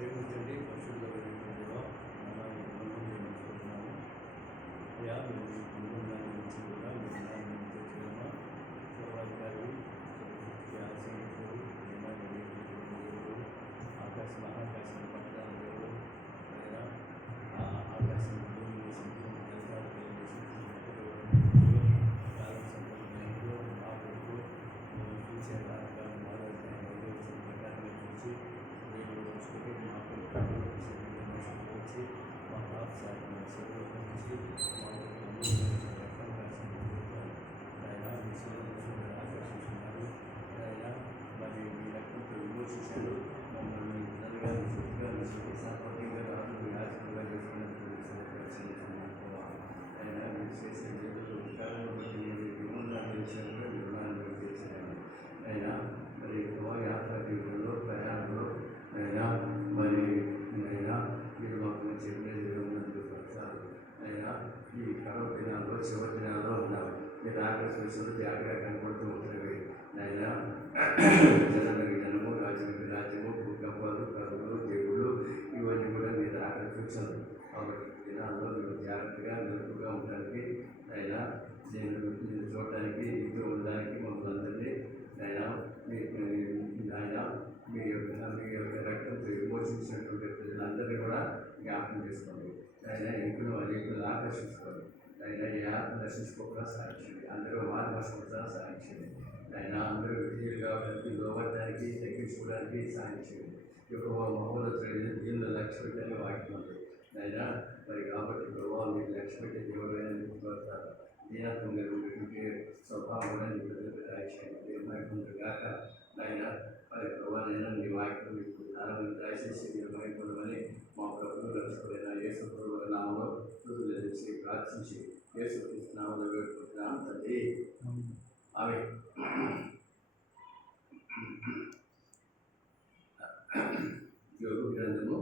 ప్రేమించండి పరిశుద్ధమైనటువంటి దేవా నామాన్ని నమ్ముకుంటున్నాము అయ్యా మీరు ముందున్నాన్ని నుంచి కూడా మీరు నాన్ని తెచ్చుకున్నా సర్వాధికారి ఆశీర్వదించారు దేవుడు ఆకాశం ఆకాశం పట్టణ దేవుడు అయినా ఆకాశం భూమిని సంపూర్ణ జలసాలు కాలం సంపూర్ణ మా కొరకు చూసే కాలం మాట్లాడుతున్న ప్రకారం చూసి వచ్చి మా పాఠశాలను చదువుకొచ్చి ఆయన ఆకర్షిస్తున్నారు ఆయన మరి మీ రక్తంతో విమోచించారు మమ్మల్ని నలుగారు చుట్టుగారు సాపటిగా రాజు యాచకులుగా చేసుకున్నట్టు ఆయన మీరు చేసే కాలంలో బట్టి విమానాలు చేశారు విమానాలు చేశారు ఆయన మరి యాత్రా జీవితంలో ప్రయాణంలో అయినా మరి అయినా మీరు మాకు చెప్పేది ఉన్నందుకు ప్రసాదం అయినా ఈ కడవ దినాల్లో చివరి దినాల్లో ఉన్నారు మీరు ఆకర్షిస్తున్న జాగ్రత్తగా కనపడుతూ ఉంటున్నవి అయినా జనము రాజ్యము భూకంపాలు కరువులు దేవుళ్ళు ఇవన్నీ కూడా మీరు ఆకర్షించదు కాబట్టి దినాల్లో మీరు జాగ్రత్తగా నిలుపుగా ఉండడానికి అయినా నేను చూడడానికి ఇంట్లో ఉండడానికి మమ్మల్ని అందరినీ అయినా ఆయన మీ యొక్క రక్తంతో విమోచించినటువంటి ప్రజలందరినీ కూడా జ్ఞాపకం చేసుకోండి ఆయన ఇంట్లో అనేకులను ఆకర్షించుకోండి ఆయన ఈ ఆత్మ దర్శించుకోకుండా సాధించండి అందరూ మార్గదర్శకులుగా సాధించండి ఆయన అందరూ విజయులు కావడానికి లోపడడానికి తగ్గించుకోవడానికి సాధించండి ఎక్కువ మహోన్నతులు దీనిలో లక్ష్య పెట్టని వాక్యం ఉంది ఆయన మరి కాబట్టి ప్రభావం మీరు లక్ష్య పెట్టే దేవుడైనా గుర్తుపడతారు దీనత్వంగా ఉండేటువంటి స్వభావం రాయించండి కాక ఆయన మరి ప్రభావైనా నీ వాక్యం మీకు ధారాళం దయచేసి మీరు మైపడమని మా ప్రభుత్వం నడుచుకోలేనా యేసు ప్రభు నామంలో స్థుతులు తెలిసి ప్రార్థించి యేసు క్రీస్తు నామంలో వేడుకుంటున్నాం తండ్రి ఆమె యోగు గ్రంథము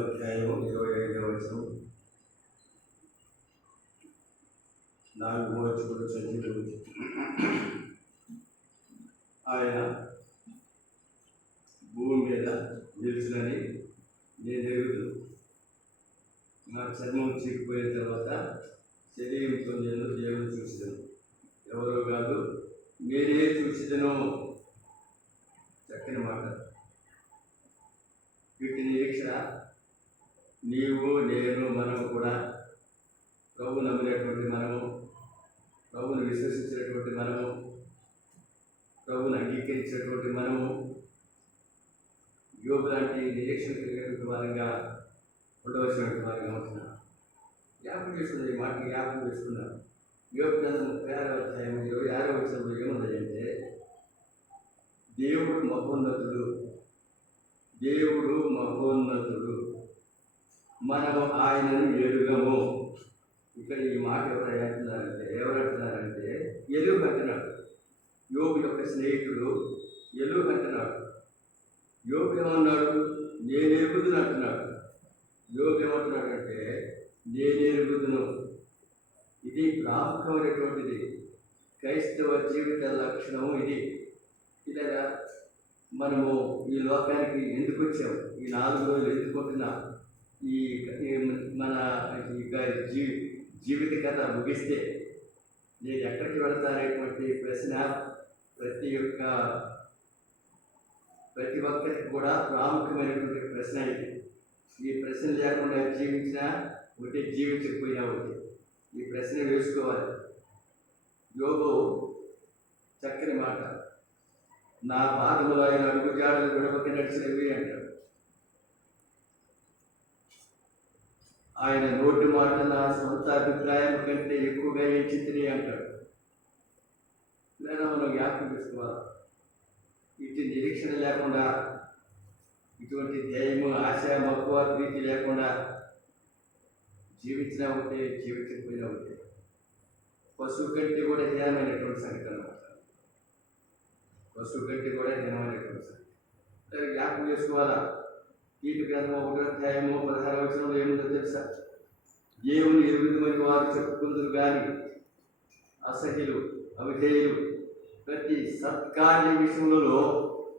అధ్యాయం 25వ వచనం 4వ వచనం చదివి ఆయన భూమి మీద నిలుచునని నేను ఎరుగుతూ నా చర్మం చీకిపోయిన తర్వాత శరీరంతో నేను దేవుని చూసాను ఎవరో కాదు నేనే చూసిదను చక్కని మాట వీటి నిరీక్షణ నీవు నేను మనము కూడా ప్రభు నమ్మినటువంటి మనము ప్రభుని విశ్వసించినటువంటి మనము ప్రభుని అంగీకరించినటువంటి మనము యోగు లాంటి నిరీక్షణ కలిగినటువంటి వారంగా ఉండవలసినటువంటి వారిగా ఉంటున్నాం జ్ఞాపకం చేసుకున్న ఈ మాటకి జ్ఞాపకం చేసుకున్నాం యోగు గ్రంథం 36వ అధ్యాయం 26వ వచనంలో ఏముందంటే దేవుడు మహోన్నతుడు మనము ఆయనను ఎరుగము. ఇక్కడ ఈ మాట ఎవరు అంటున్నారంటే ఎలుగు అంటున్నాడు. యోగు యొక్క స్నేహితుడు ఎలుగు అంటున్నాడు. యోగు ఏమన్నాడు? నేను ఎరుగుదును అంటున్నాడు. యోగు ఏమంటున్నాడంటే నేను ఎరుగుదును. ఇది ప్రాముఖ్యమైనటువంటిది. క్రైస్తవ జీవిత లక్షణము ఇది. ఇలాగా మనము ఈ లోకానికి ఎందుకు వచ్చాము, ఈ 4 రోజులు ఎందుకు ఉంటున్నాం, ఈ మన జీవిత కథ ముగిస్తే నేను ఎక్కడికి వెళతానేటువంటి ప్రశ్న ప్రతి ఒక్కరికి కూడా ప్రాముఖ్యమైనటువంటి ప్రశ్న ఇది. ఈ ప్రశ్న లేకుండా జీవించినా ఒకటి, జీవించకపోయినా ఒకటి. ఈ ప్రశ్న వేసుకోవాలి. యోగు చక్కని మాట, నా పాదములు ఆయన అడుగుజాడలు విడవక నడిచినవి అంటాడు. ఆయన నోటి మాట నా సొంత అభిప్రాయం కంటే ఎక్కువగా ఎంచితిని అంటాడు. లేదా మనం జ్ఞాపకం చేసుకోవాలి. ఇటు నిరీక్షణ లేకుండా, ఇటువంటి ధ్యేయము, ఆశ, మక్కువ, ప్రీతి లేకుండా జీవించినా ఉంటే, జీవించకపోయినా ఉంటే పశువు కంటే కూడా హీనమైనటువంటి సంగతి అన్నమాట. పశువు గట్టి కూడా తినమనేటువంటి జ్ఞాపకం చేసుకోవాలా. కీర్తి గ్రంథం 1వ అధ్యాయము 16వ వచనంలో ఏముందో తెలుసా? దేవుని ఎరుగుదమని వారు చెప్పుకుందరు కానీ అసహ్యులు, అవిధేయులు, ప్రతి సత్కార్య విషయంలో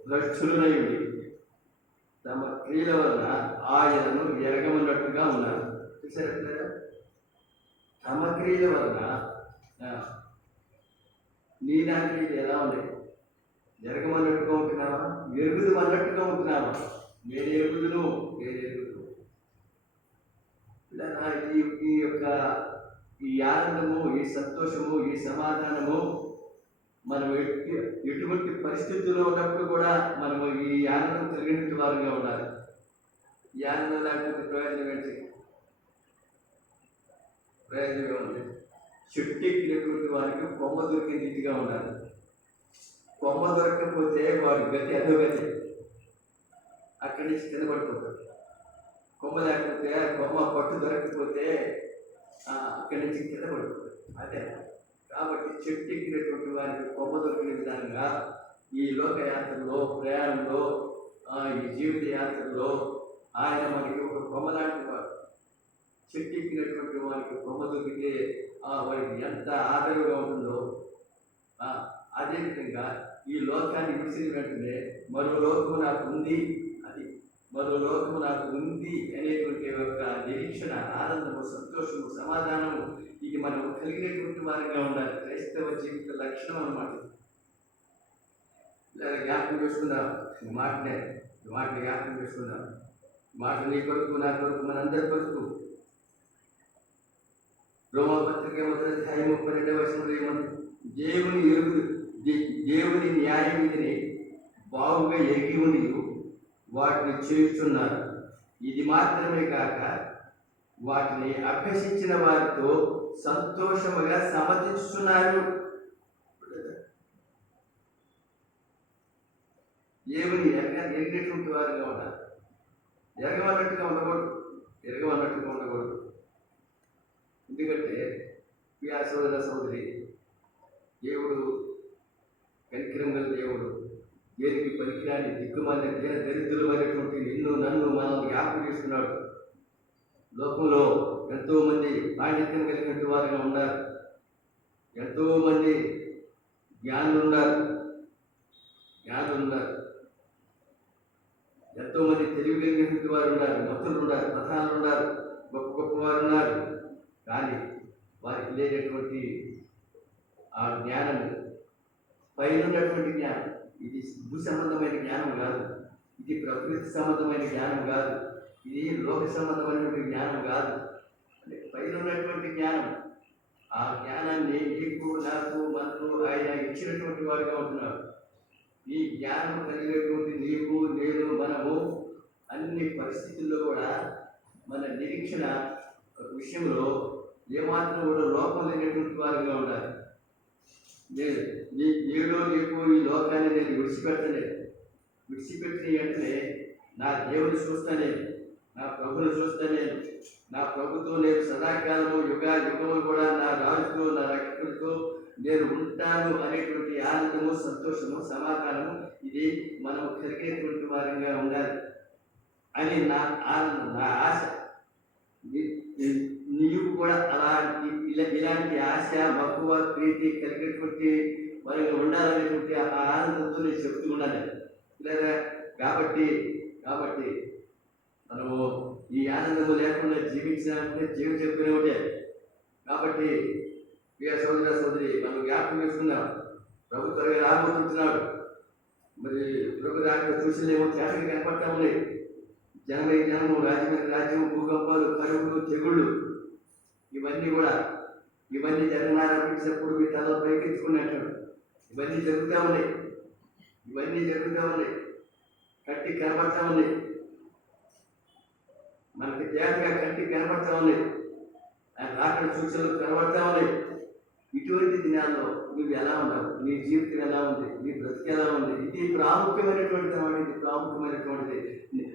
భ్రష్టులై ఉండి తమ క్రియల వలన ఆయనను ఎరగమన్నట్టుగా ఉన్నారు. చూసారా? తమ క్రియల వలన నీ నా క్రియలు ఎలా ఉన్నాయి? ఎరగమన్నట్టుగా ఉంటున్నావా? ఎరుగుదు అన్నట్టుగా ఉంటున్నావా? నేను ఎరుగుదును. ఈ యొక్క ఈ ఆనందము, ఈ సంతోషము, ఈ సమాధానము మనం ఎటువంటి పరిస్థితుల్లో ఉన్నప్పుడు కూడా మనము ఈ ఆనందం కలిగినట్టు వారుగా ఉండాలి. ఈ ఆనందం లేకపోతే ప్రయోజనం ఏంటి? ప్రయోజనం ఉంది. చెట్టు ఎక్కినటువంటి వారికి కొమ్మ దొరికే రీతిగా ఉండాలి. కొమ్మ దొరకకపోతే వారి గతి అదో గతి, అక్కడి నుంచి కింద పడిపోతారు. కొమ్మ లేకపోతే కొమ్మ పట్టు దొరకకపోతే అక్కడి నుంచి కింద పడిపోతారు. అదే కాబట్టి చెట్టు ఎక్కినటువంటి వారికి కొమ్మ దొరికిన విధంగా ఈ లోకయాత్రలో, ప్రయాణంలో, ఈ జీవిత యాత్రలో ఆయన మనకి ఒక కొమ్మ లాంటి వాడు. చెట్టు ఎక్కినటువంటి వారికి కొమ్మ దొరికితే వారికి ఎంత ఆదరవుగా ఉంటుందో, అదేవిధంగా ఈ లోకాన్ని విడిచిన వెంటనే మరో లోకము నాకు ఉంది, అది మరో లోకము నాకు ఉంది అనేటువంటి ఒక నిరీక్షణ, ఆనందము, సంతోషము, సమాధానము ఇది మనం కలిగినటువంటి వారిగా ఉండాలి. క్రైస్తవ జీవిత లక్షణం అన్నమాట. లేదా జ్ఞాపకం చేసుకుందాం ఈ మాటని జ్ఞాపకం చేసుకుందాం. మాట నీ కొరకు, నా కొరకు, మనందరి కొరకు. రోమపత్రిక 1వ అధ్యాయం 32వ వచనంలో ఏమంది? దేవుని న్యాయ విధిని బాగుగా ఎరిగి ఉండి వాటిని చేస్తున్నారు. ఇది మాత్రమే కాక వాటిని అభ్యసించిన వారితో సంతోషముగా సమర్థిస్తున్నారు. దేవుని ఎరిగినటువంటి వారుగా ఉండాలి. ఎరగమన్నట్టుగా ఉండకూడదు. ఎందుకంటే ప్రియ సోదర సోదరి, దేవుడు కనికరం గల దేవుడు. దేనికి పనికిరాని దిక్కుమాలిన దరిద్రులమైనటువంటి నిన్ను, నన్ను మనల్ని జ్ఞాపకం చేస్తున్నాడు. లోకంలో ఎంతోమంది పాండిత్యం కలిగినటువంటి వారుగా ఉన్నారు. ఎంతోమంది జ్ఞానులు ఉన్నారు. ఎంతోమంది తెలివి కలిగినటువంటి వారు ఉన్నారు. భక్తులు ఉన్నారు, ప్రధానులు ఉన్నారు, గొప్ప వారు ఉన్నారు. కానీ వారికి లేనటువంటి ఆ జ్ఞానము, పైనటువంటి జ్ఞానం. ఇది భూ సంబంధమైన జ్ఞానం కాదు, ఇది ప్రకృతి సంబంధమైన జ్ఞానం కాదు, ఇది లోక సంబంధమైనటువంటి జ్ఞానం కాదు. అంటే పైనటువంటి జ్ఞానం. ఆ జ్ఞానాన్ని నీకు, నాకు, మనకు ఆయన ఇచ్చినటువంటి వారుగా ఉంటున్నారు. ఈ జ్ఞానం కలిగినటువంటి నీకు, నేను, మనము అన్ని పరిస్థితుల్లో కూడా మన నిరీక్షణ విషయంలో ఏమాత్రం కూడా లోపం లేనటువంటి వారుగా ఉండాలి. నేడు నీకు ఈ లోకాన్ని నేను విడిచిపెట్టిన వెంటనే నా దేవుని చూస్తానే, నా ప్రభుని చూస్తానే, నా ప్రభుతో నేను సదాకాలము యుగములు కూడా నా రాజుతో, నా రక్షకుడితో నేను ఉంటాను అనేటువంటి ఆనందము, సంతోషము, సమాధానము ఇది మనం కలిగేటువంటి వారంగా ఉండాలి అని నా ఆనందం, నా ఆశ. నీవు కూడా ఇలాంటి ఆశ, మక్కువ, ప్రీతి కలిగేటువంటి వారిగా ఉండాలనేటువంటి ఆ ఆనందంతో నేను చెప్తూ ఉండాలి. లేదా కాబట్టి మనము ఈ ఆనందము లేకుండా జీవించాలంటే చెప్పుకునే ఉంటే. కాబట్టి ప్రియ సోదర సోదరి, మనం జ్ఞాపకం చేసుకుందాం. ప్రభు త్వరగా రాబోతున్నాడు. మరి ప్రభు దాంట్లో చూసినేమో తేటగా కనపడతా ఉన్నాయి. జనము, రాజ్యం, భూకంపాలు, కరువులు, తెగుళ్ళు, ఇవన్నీ జరగనారప్పుడు మీ తల పైకెత్తుకున్నట్టు ఇవన్నీ జరుగుతూ ఉన్నాయి. కంటికి కనపడతా ఉంది, మనకి తేటగా కంటికి కనపడతా ఉంది. ఆయన రాకడ సూచనలు కనబడతా ఉన్నాయి. ఇటువంటి దినాల్లో నువ్వు ఎలా ఉన్నావు? నీ జీవితం ఎలా ఉంది? నీ బ్రతికి ఎలా ఉంది? ఇది ప్రాముఖ్యమైనటువంటిది.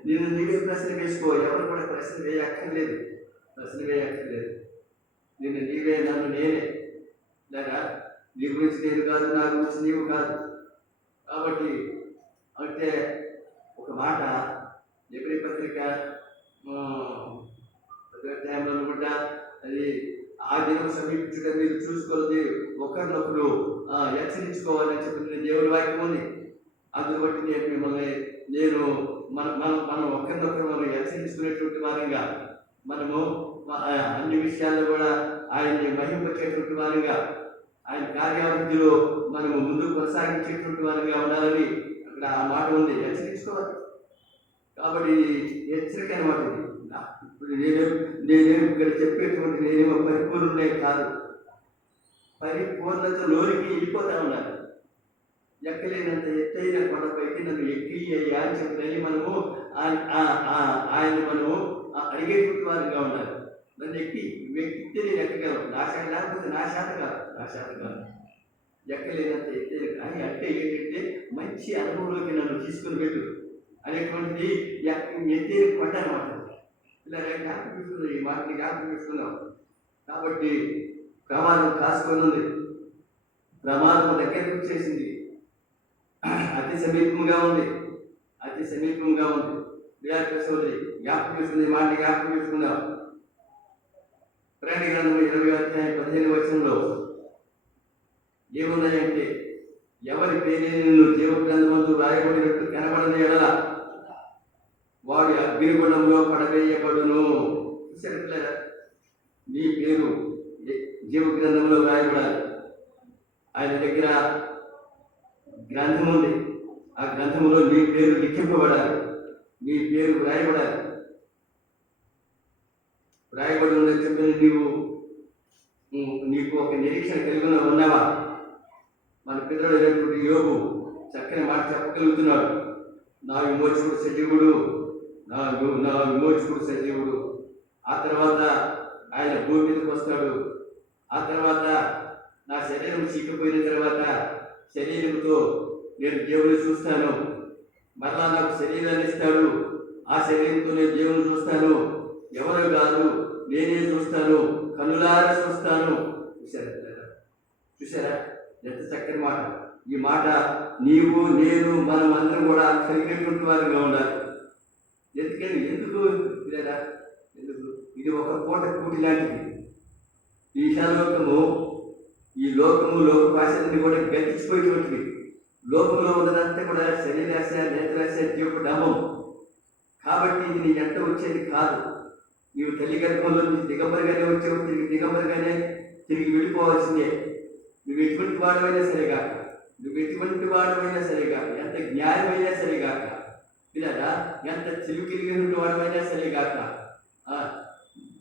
నేను నీవే ప్రశ్న వేసుకో. ఎవరు కూడా ప్రశ్న వేయక్కర్లేదు. నిన్ను నీవే, నన్ను నేనే. లేదా నీ గురించి నేను కాదు, నా గురించి నీవు కాదు. కాబట్టి అంటే ఒక మాట ఎబ్రీ పత్రిక అధ్యాయంలో అనుకుంటా అది ఆ దినం సమీపించడం మీరు చూసుకోవాలి, ఒకరినొకరు హెచ్చరించుకోవాలని చెప్పి దేవుడి వాక్యం ఉంది. అందుని బట్టి నేను మిమ్మల్ని మనం ఒకరినొకరు మనం హెచ్చరించుకునేటువంటి వారంగా, మనము అన్ని విషయాల్లో కూడా ఆయన్ని మహింపచేటువంటి వారంగా, ఆయన కార్యాభివృద్ధిలో మనము ముందుకు కొనసాగించేటువంటి వారంగా ఉండాలని అక్కడ ఆ మాట ఉంది, హెచ్చరించుకోవాలి. కాబట్టి హెచ్చరిక అనమాట ఇది. ఇప్పుడు నేనేం ఇక్కడ చెప్పేటువంటి నేనేమో పరిపూర్ణే కాదు, పరిపూర్ణతలోనికి వెళ్ళిపోతా ఉన్నాను. ఎక్కలేనంత ఎత్తైన కొండపైకి నన్ను ఎక్కి అయ్యా అని చెప్పని మనము ఆయన మనము అడిగేటువంటి వారిగా ఉండాలి. నన్ను ఎక్కితే నేను ఎక్కగలను, లేకపోతే నా శాత కాదు. ఎక్కలేనంత ఎత్తైన కానీ అంటే ఏంటంటే మంచి అనుభవంలోకి నన్ను తీసుకుని వెళ్ళు అనేటువంటిది ఎత్తైన కొండ అనమాట. ఇలా జ్ఞాపకం తీసుకున్నాం, ఈ మాటని జ్ఞాపకం తీసుకున్నాం. కాబట్టి ప్రమాదం కాసుకొని ఉంది, ప్రమాదం దగ్గరకు వచ్చేసింది, అతి సమీపంగా ఉంది. సోదరి జ్ఞాపకం చేసుకుంది, మాట జ్ఞాపకం చేసుకుందాం. ప్రకటన గ్రంథం 20వ అధ్యాయం 15వ వచనంలో ఏమున్నాయంటే, ఎవరి పేరు జీవ గ్రంథమందు రాయబడినట్టు కనబడని ఎడల వాడి అగ్నిగుండంలో పడవేయబడును. చూసారా, నీ పేరు జీవ గ్రంథంలో రాయబడాలి. ఆయన దగ్గర గ్రంథం ఉంది, ఆ గ్రంథంలో నీ పేరు లిఖింపబడాలి, నీ పేరు వ్రాయబడాలి. వ్రాయబడి ఉందని చెప్పి నీకు ఒక నిరీక్షణ కలిగి ఉన్నావా? మన పిల్లలైనటువంటి యోబు చక్కని మాట చెప్పగలుగుతున్నాడు. నా విమోచకుడు సజీవుడు. ఆ తర్వాత ఆయన భూమి మీదకి వస్తాడు. ఆ తర్వాత నా శరీరం చీకిపోయిన తర్వాత శరీరంతో నేను దేవుని చూస్తాను, మరలా నాకు శరీరాన్ని ఇస్తాడు, ఆ శరీరంతో నేను దేవుని చూస్తాను, ఎవరు కాదు నేనే చూస్తాను, కన్నులారా చూస్తాను. చూసారా ఎంత చక్కని మాట. ఈ మాట నీవు నేను మనం అందరం కూడా కలిగినటువంటి వారిగా ఉండాలి. ఎందుకు ఇది ఒక పూట కూటి లాంటిది. ఈ లోకము లోక భాషలన్నీ కూడా గతించిపోయేటువంటివి. లోకంలో ఉన్నదంతా కూడా శరీరాశ, నేత్రాశ, జీవపు డామం. కాబట్టి ఇది నీ ఎంత వచ్చేది కాదు. నీవు తల్లి గర్భంలో దిగంబరిగానే వచ్చావు, దిగంబరిగానే తిరిగి వెళ్ళిపోవాల్సిందే. నువ్వు ఎటువంటి వాడమైనా సరేగాక, ఎంత జ్ఞానమైనా సరేగాక, ఇలా ఎంత చిలుకిలిగినటువంటి వాడమైనా సరేగాక,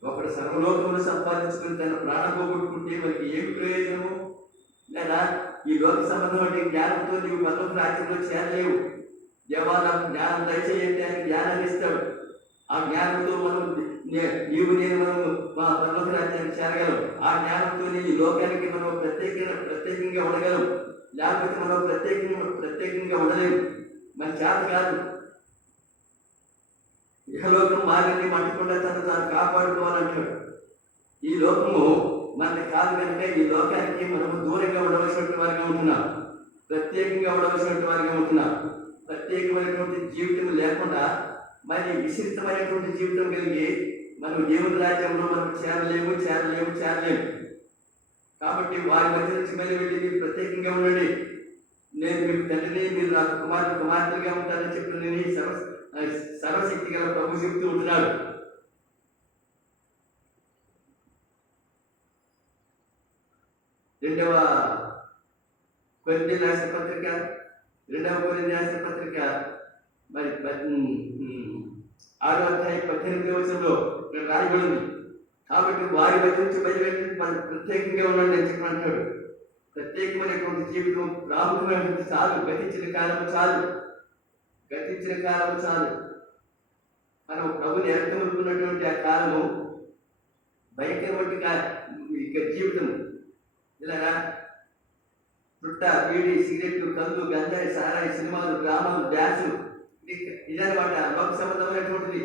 ఒకడు సర్వలోకమును సంపాదించుకుని తన ప్రాణం పోగొట్టుకుంటే మనకి ఏమి ప్రయోజనము? లేదా ఈ లోక సంబంధమైన జ్ఞానంతో నీవు పరలోక రాజ్యంలో చేరలేవు. దేవా నాకు జ్ఞానం దయచేయండి అని జ్ఞానాన్ని ఇస్తాడు. ఆ జ్ఞానంతో మనము మా పరలోక రాజ్యానికి చేరగలం. ఆ జ్ఞానంతో ఈ లోకానికి మనం ప్రత్యేకంగా ఉండగలం. లేకపోతే మనం ప్రత్యేకంగా ఉండలేము. మన చేత కాదు. ఇహలోకం మారిని మట్టకుండా తాను కాపాడుకోవాలంటాడు. ఈ లోకము మనకి కాదు కనుక ఈ లోకానికి మనము దూరంగా ఉండవలసినటువంటి వారిగా ఉంటున్నాం, ప్రత్యేకంగా ఉండవలసినటువంటి వారిగా ఉంటున్నాం. ప్రత్యేకమైనటువంటి జీవితం లేకుండా మరి విస్తృతమైనటువంటి జీవితం కలిగి మనం దేవుని రాజ్యంలో మనం చేరలేము. కాబట్టి వారి మధ్య నుంచి మళ్ళీ వెళ్ళి మీరు ప్రత్యేకంగా ఉండండి, నేను మీకు తండ్రిని, మీరు నాకు కుమార్తెగా ఉంటారని చెప్పి సర్వశక్తి గల ప్రభు చెప్తూ ఉంటున్నాడు. రెండవ కొరింథీయులకు రాసిన పత్రిక మరి 6వ అధ్యాయం 18వ వచనంలో రాయబడింది. కాబట్టి వారి మధ్య నుంచి బయలువెళ్ళి మనం ప్రత్యేకంగా ఉండండి అని చెప్పమంటాడు. ప్రత్యేకమైనటువంటి జీవితం ప్రాముఖ్యమైనటువంటి చాలు, గతించిన కాలము చాలు. మనం ప్రభుని ఎరకనుకున్నటువంటి ఆ కాలము భయంకరమైన జీవితం. ఇలాగా చుట్ట, బీడి, సిగరెట్లు, కళ్ళు, గంజాయి, సారాయి, సినిమాలు, డ్రామాలు, డ్యాన్సులు, ఇదనమాట లోక సంబంధమైనటువంటిది.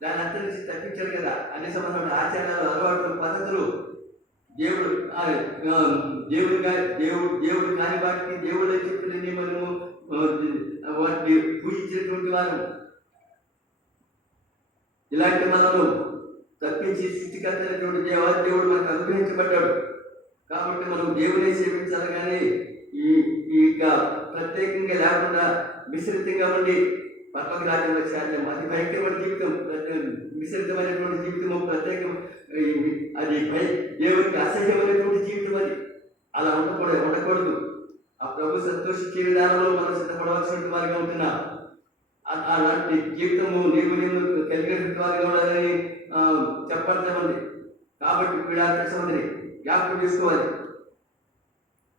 దాని అంతా నుంచి తప్పించాడు కదా. అన్ని సంబంధమైన ఆచారాలు, అలవాట్లు, పద్ధతులు, దేవుడు కాని వాటికి దేవుడు చెప్పినని మనము ఇలాంటి మనల్ని తప్పించి సృష్టికర్తైనటువంటి దేవుడు మనకు అనుగ్రహించబడ్డాడు. కాబట్టి మనం దేవుని సేవించాలి. కానీ ఈ ప్రత్యేకంగా లేకుండా మిశ్రితంగా ఉండి పర్లోక రాజ్యంలో సాధ్యం. అది భయంకరమైన జీవితం, మిశ్రితమైనటువంటి జీవితము, ప్రత్యేకం, అది దేవుడికి అసహ్యమైనటువంటి జీవితం. అది అలా ఉండకూడదు. ఆ ప్రభు సంతోషించే విధానంలో మనం సిద్ధపడవలసిన వారిగా ఉంటున్నాం. అలాంటి జీవితము నీవు కలిగినటువంటి వారిగా ఉండాలని చెప్పబడతామండి. కాబట్టి పీడాసమందిని జ్ఞాపకం చేసుకోవాలి.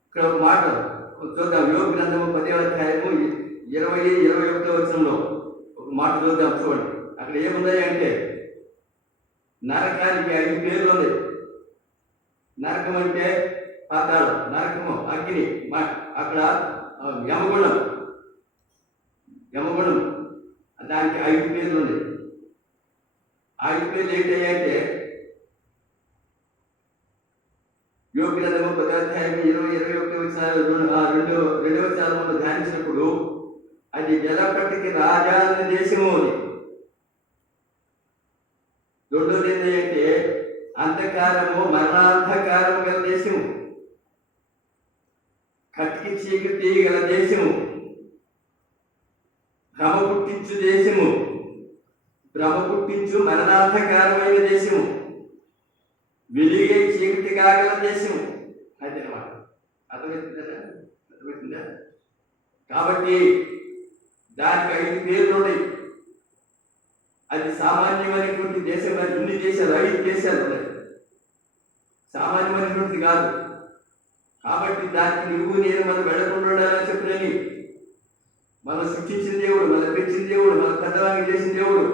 ఇక్కడ ఒక మాట చూద్దాం. యోగ గ్రంథము 10వ అధ్యాయము 20-21 వచనంలో ఒక మాట చూద్దాం. చూడండి, అక్కడ ఏముంది అంటే నరకానికి 5 పేర్లు ఉన్నాయి. నరకం అంటే పాతాళం, నరకము అగ్ని, అక్కడ యమగుణం దానికి 5 పేర్లు ఉన్నాయి. 5 పేర్లు ఏంటంటే యోగ గ్రంథము 10వ అధ్యాయం 20-21 వచనాలను ధ్యానించినప్పుడు అది జలపట్టికి రాజాని దేశము అని. రెండోది ఏంటంటే అంధకారము, మరణాంధకారము గల దేశము, కట్టికి చీకటి గల దేశము, భ్రమ పుట్టించు దేశము, భ్రమ పుట్టించు మరణాంధకారమైన దేశము, వెలిగే చీకటి కాగల దేశము. అది అన్నమాట. అర్థమవుతుందా? కాబట్టి దానికి 5 పేర్లు ఉన్నాయి. అది సామాన్యమైనటువంటి దేశం కాదు. ఇన్ని దేశాలు, 5 దేశాలు ఉన్నాయి. సామాన్యమైనటువంటిది కాదు. కాబట్టి దానికి నువ్వు నేను మనం వెళ్ళకుండా ఉండాలని చెప్పినని మనం సృష్టించిన దేవుడు, మనం పెంచిన దేవుడు, మన పెద్దవాడిని చేసిన దేవుడు.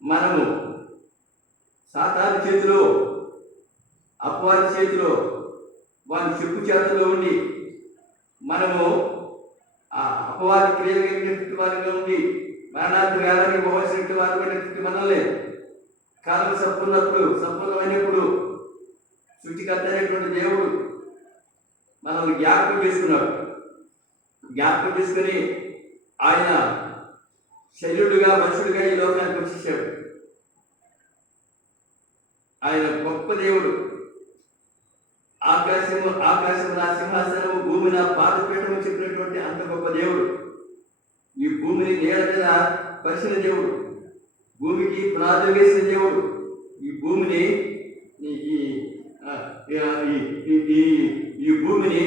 మనము సాతాను చేతిలో, అపవాది చేతిలో, వారి చెప్పు చేతుల్లో ఉండి మనము ఆ అపవాది క్రియలు కలిగినటువంటి వారిగా ఉండి మరణాంతకాలానికి పోవాల్సినటువంటి వారు మనల్ని కాలం సంపూర్ణమైనప్పుడు సృష్టికర్త అయినటువంటి దేవుడు మనల్ని జ్ఞాపకం చేసుకున్నాడు. జ్ఞాపకం చేసుకుని ఆయన శరీరుడుగా, మనుషుడిగా ఈ లోకానికి వచ్చేసాడు. ఆయన గొప్ప దేవుడు. ఆకాశము నా సింహాసనము, భూమి నా పాదపీఠము చెప్పినటువంటి అంత గొప్ప దేవుడు. ఈ భూమిని నేల మీద పరిచిన దేవుడు, భూమికి పునాదులు వేసిన దేవుడు, ఈ భూమిని ఈ భూమిని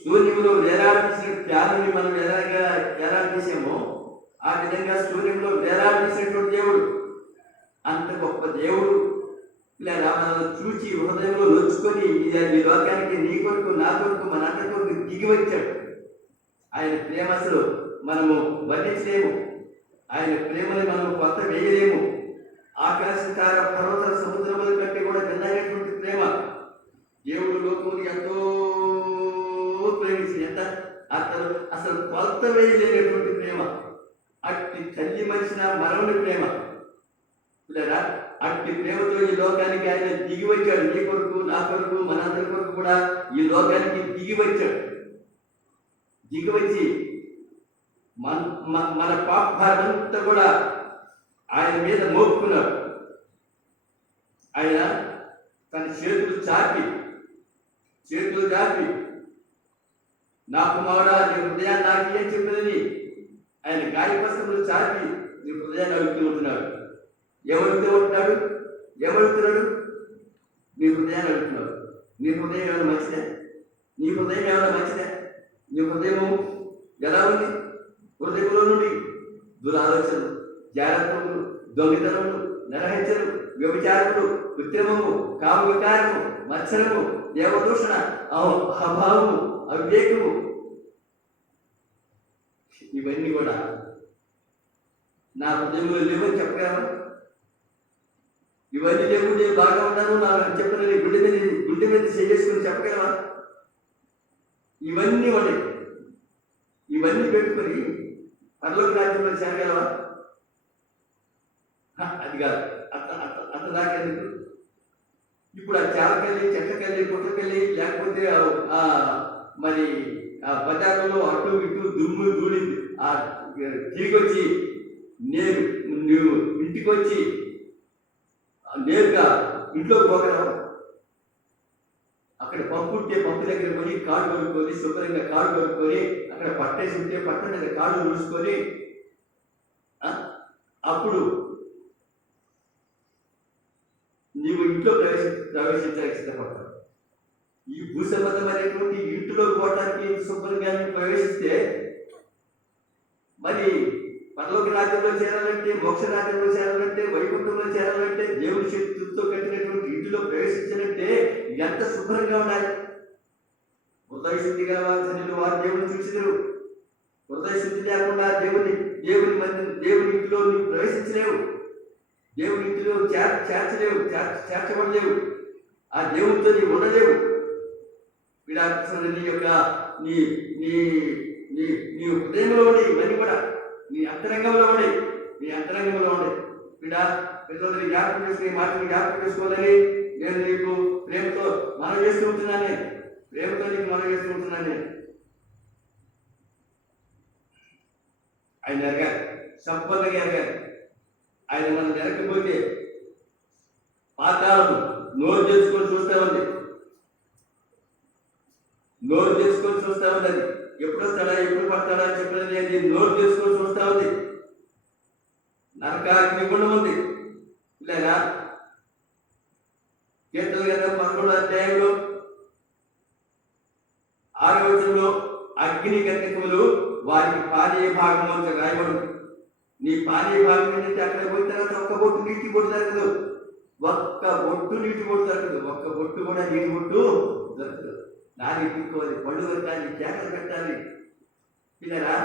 శూన్యంలో వేలాడదీసిన ప్యారుని మనం వేలాడదీసామో ఆ విధంగా శూన్యంలో వేలాడదీసినటువంటి దేవుడు. అంత గొప్ప దేవుడు ఇలా మనల్ని చూచి హృదయంలో నొచ్చుకొని ఈ లోకానికి నీ కొరకు, నా కొరకు, మన అందరి కొరకు దిగి వచ్చాడు. ఆయన ప్రేమ అసలు మనము వర్ణించలేము. ఆయన ప్రేమని మనం కొత్త వేయలేము. ఆకాశకార పర్వత సముద్రముల కంటే కూడా భిన్నమైనటువంటి ప్రేమ. దేవుడు లోకములు ఎంతో ప్రేమించింది. అసలు కొత్త వేయలేనటువంటి ప్రేమ. అట్టి తల్లి మనిషిన మనవుని ప్రేమ. లేదా అట్టి ప్రేమతో ఈ లోకానికి ఆయన దిగి వచ్చాడు. నీ కొరకు, నా కొరకు, మనందరి కొరకు కూడా ఈ లోకానికి దిగి వచ్చాడు. దిగి వచ్చి మన పాపాలంతా కూడా ఆయన మీద మోపుకున్నాడు. ఆయన తన చేతులు చాపి నా కుమారుడా, నీ హృదయాన్ని నాకు ఏం చెప్పదని ఆయన గాయపస్తులు చాపి నీ హృదయాన్ని అడుగుతూ ఉంటున్నాడు. ఎవరుతున్నాడు? నీ హృదయాన్ని అడుగుతున్నాడు. నీ హృదయం ఏమైనా మంచిదే? నీ హృదయము ఎలా ఉంది? హృదయంలో నుండి దురాలోచనలు, జాగ్రత్తలు, దొంగతనములు, నరహత్యలు, వ్యభిచారములు, కృత్రిమము, కామ వికారము, మత్సరము, దేవదూషణ, అభావము, అవివేకము, ఇవన్నీ కూడా నా హృదయంలో లేవని చెప్పగలవా? ఇవన్నీ లేవు, నేను బాగా ఉన్నాను నాకు చెప్పిన గుండె మీద చేసుకుని చెప్పగలవా? ఇవన్నీ ఉన్నాయి. ఇవన్నీ పెట్టుకొని పరలోక రాజ్యంలో చేరగలవా? అది కాదు. అంత దాకెందుకు? ఇప్పుడు ఆ చాలకెళ్ళి, చెట్లకెళ్ళి, పుట్టకెళ్ళి, లేకపోతే మరి ఆ బజార్లలో అటు ఇటు దుమ్ము ధూళి ఆ తిరిగి వచ్చి నువ్వు ఇంటికి వచ్చి నేరుగా ఇంట్లో పోగలవు. అక్కడ పంపు ఉంటే పంపు దగ్గర పోయి కాళ్ళు కొనుక్కొని శుభ్రంగా కాళ్ళు కొనుక్కొని అక్కడ పట్టేసి ఉంటే పట్ట మీద కాళ్ళు ఊసుకొని అప్పుడు నీవు ఇంట్లో ప్రవేశించడానికి సిద్ధపడతావు. ఈ భూసంబంధమైనటువంటి ఇంటిలో పోవటానికి శుభ్రంగా ప్రవేశిస్తే మరి పరలోక రాజ్యంలో చేరాలంటే, మోక్ష రాజ్యంలో చేరాలంటే, వైకుంఠంలో చేరాలంటే, దేవుడి శక్తితో కట్టినటువంటి ఇంటిలో ప్రవేశించాలంటే ఎంత శుభ్రంగా ఉండాలి. హృదయ శుద్ధి కావాల్సిన వారు దేవుని చూసినారు. హృదయ శుద్ధి లేకుండా దేవుని ఇంటిలో నీవు ప్రవేశించలేవు. దేవుని ఇంటిలో చేర్చలేవు, చేర్చబడలేవు. ఆ దేవుడితో నీవు ఉండలేవు. నీ యొక్క నీ నీ నీ నీ హృదయంలో ఉండే ఇవన్నీ కూడా నీ అంతరంగంలో ఉండే పిల్లలని జ్ఞాపకం చేసుకుని మాటలు జ్ఞాపకం చేసుకోవాలని నేను నీకు ప్రేమతో మనం చేస్తూ ఉంటున్నాను. ప్రేమతో నీకు మనం చేస్తూ ఉంటున్నాను. ఆయన ఎరగాలి, సంపూర్ణంగా ఎరగాలి. ఆయన మనం ఎరగకపోతే పాతాళం నోరు తెచ్చుకొని చూస్తా ఉంది. అది ఎప్పుడు వస్తాడా, ఎప్పుడు పడతాడా అని చెప్పలేదు. అది నోరు తెచ్చుకొని చూస్తా ఉంది. నరకాగ్ని గుండం ఉంది. లేదా కీర్తన గ్రంథం 11వ అధ్యాయంలో 6వ వచనంలో అగ్ని గంధకములు వారికి పానీయ భాగం అని రాయబడు. నీ పానీయ భాగం ఏంటంటే అక్కడ పోయిన తర్వాత ఒక్క బొట్టు నీటి బొట్టు దొరకదు. ఒక్క బొట్టు కూడా నీటి బొట్టు దొరకదు. దాన్ని తీసుకోవాలి, పళ్ళు పెట్టాలి, కేకలు పెట్టాలి. పిల్లరా,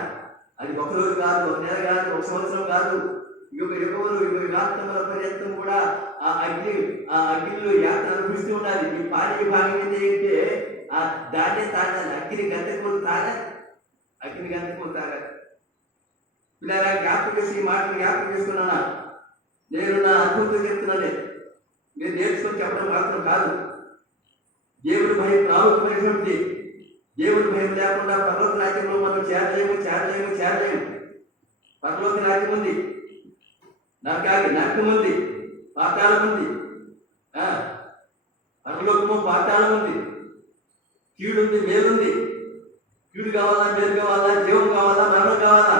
అది ఒక రోజు కాదు, ఒక నెల కాదు, ఒక సంవత్సరం కాదు, యుగాంతముల పర్యంతం కూడా ఆ అగ్నిలో యాత్ర అనుభవిస్తూ ఉండాలి. ఈ పానీయ భాగం ఏంటంటే దాన్నే తాగాలి. అగ్ని గంధకములు తాగాలి. పిల్లరా, జ్ఞాపకం చేసి ఈ మాటలు జ్ఞాపకం చేసుకున్నానా? నేను నా అనుభూతితో చెప్తున్నానే. నేను నేర్చుకొని చెప్పడం మాత్రం కాదు. దేవుడి భయం ప్రాముఖ్యమైనటువంటిది. దేవుడి భయం లేకుండా పరలోక రాజ్యంలో మనం చేరలేము. పరలోక రాజ్యం ఉంది, నరకం ఉంది, పాతాళం ఉంది. పరలోకము పాతాళం ఉంది. కీడుంది, మేలుంది. కీడు కావాలా, మేలు కావాలా, జీవం కావాలా, మరణం కావాలా?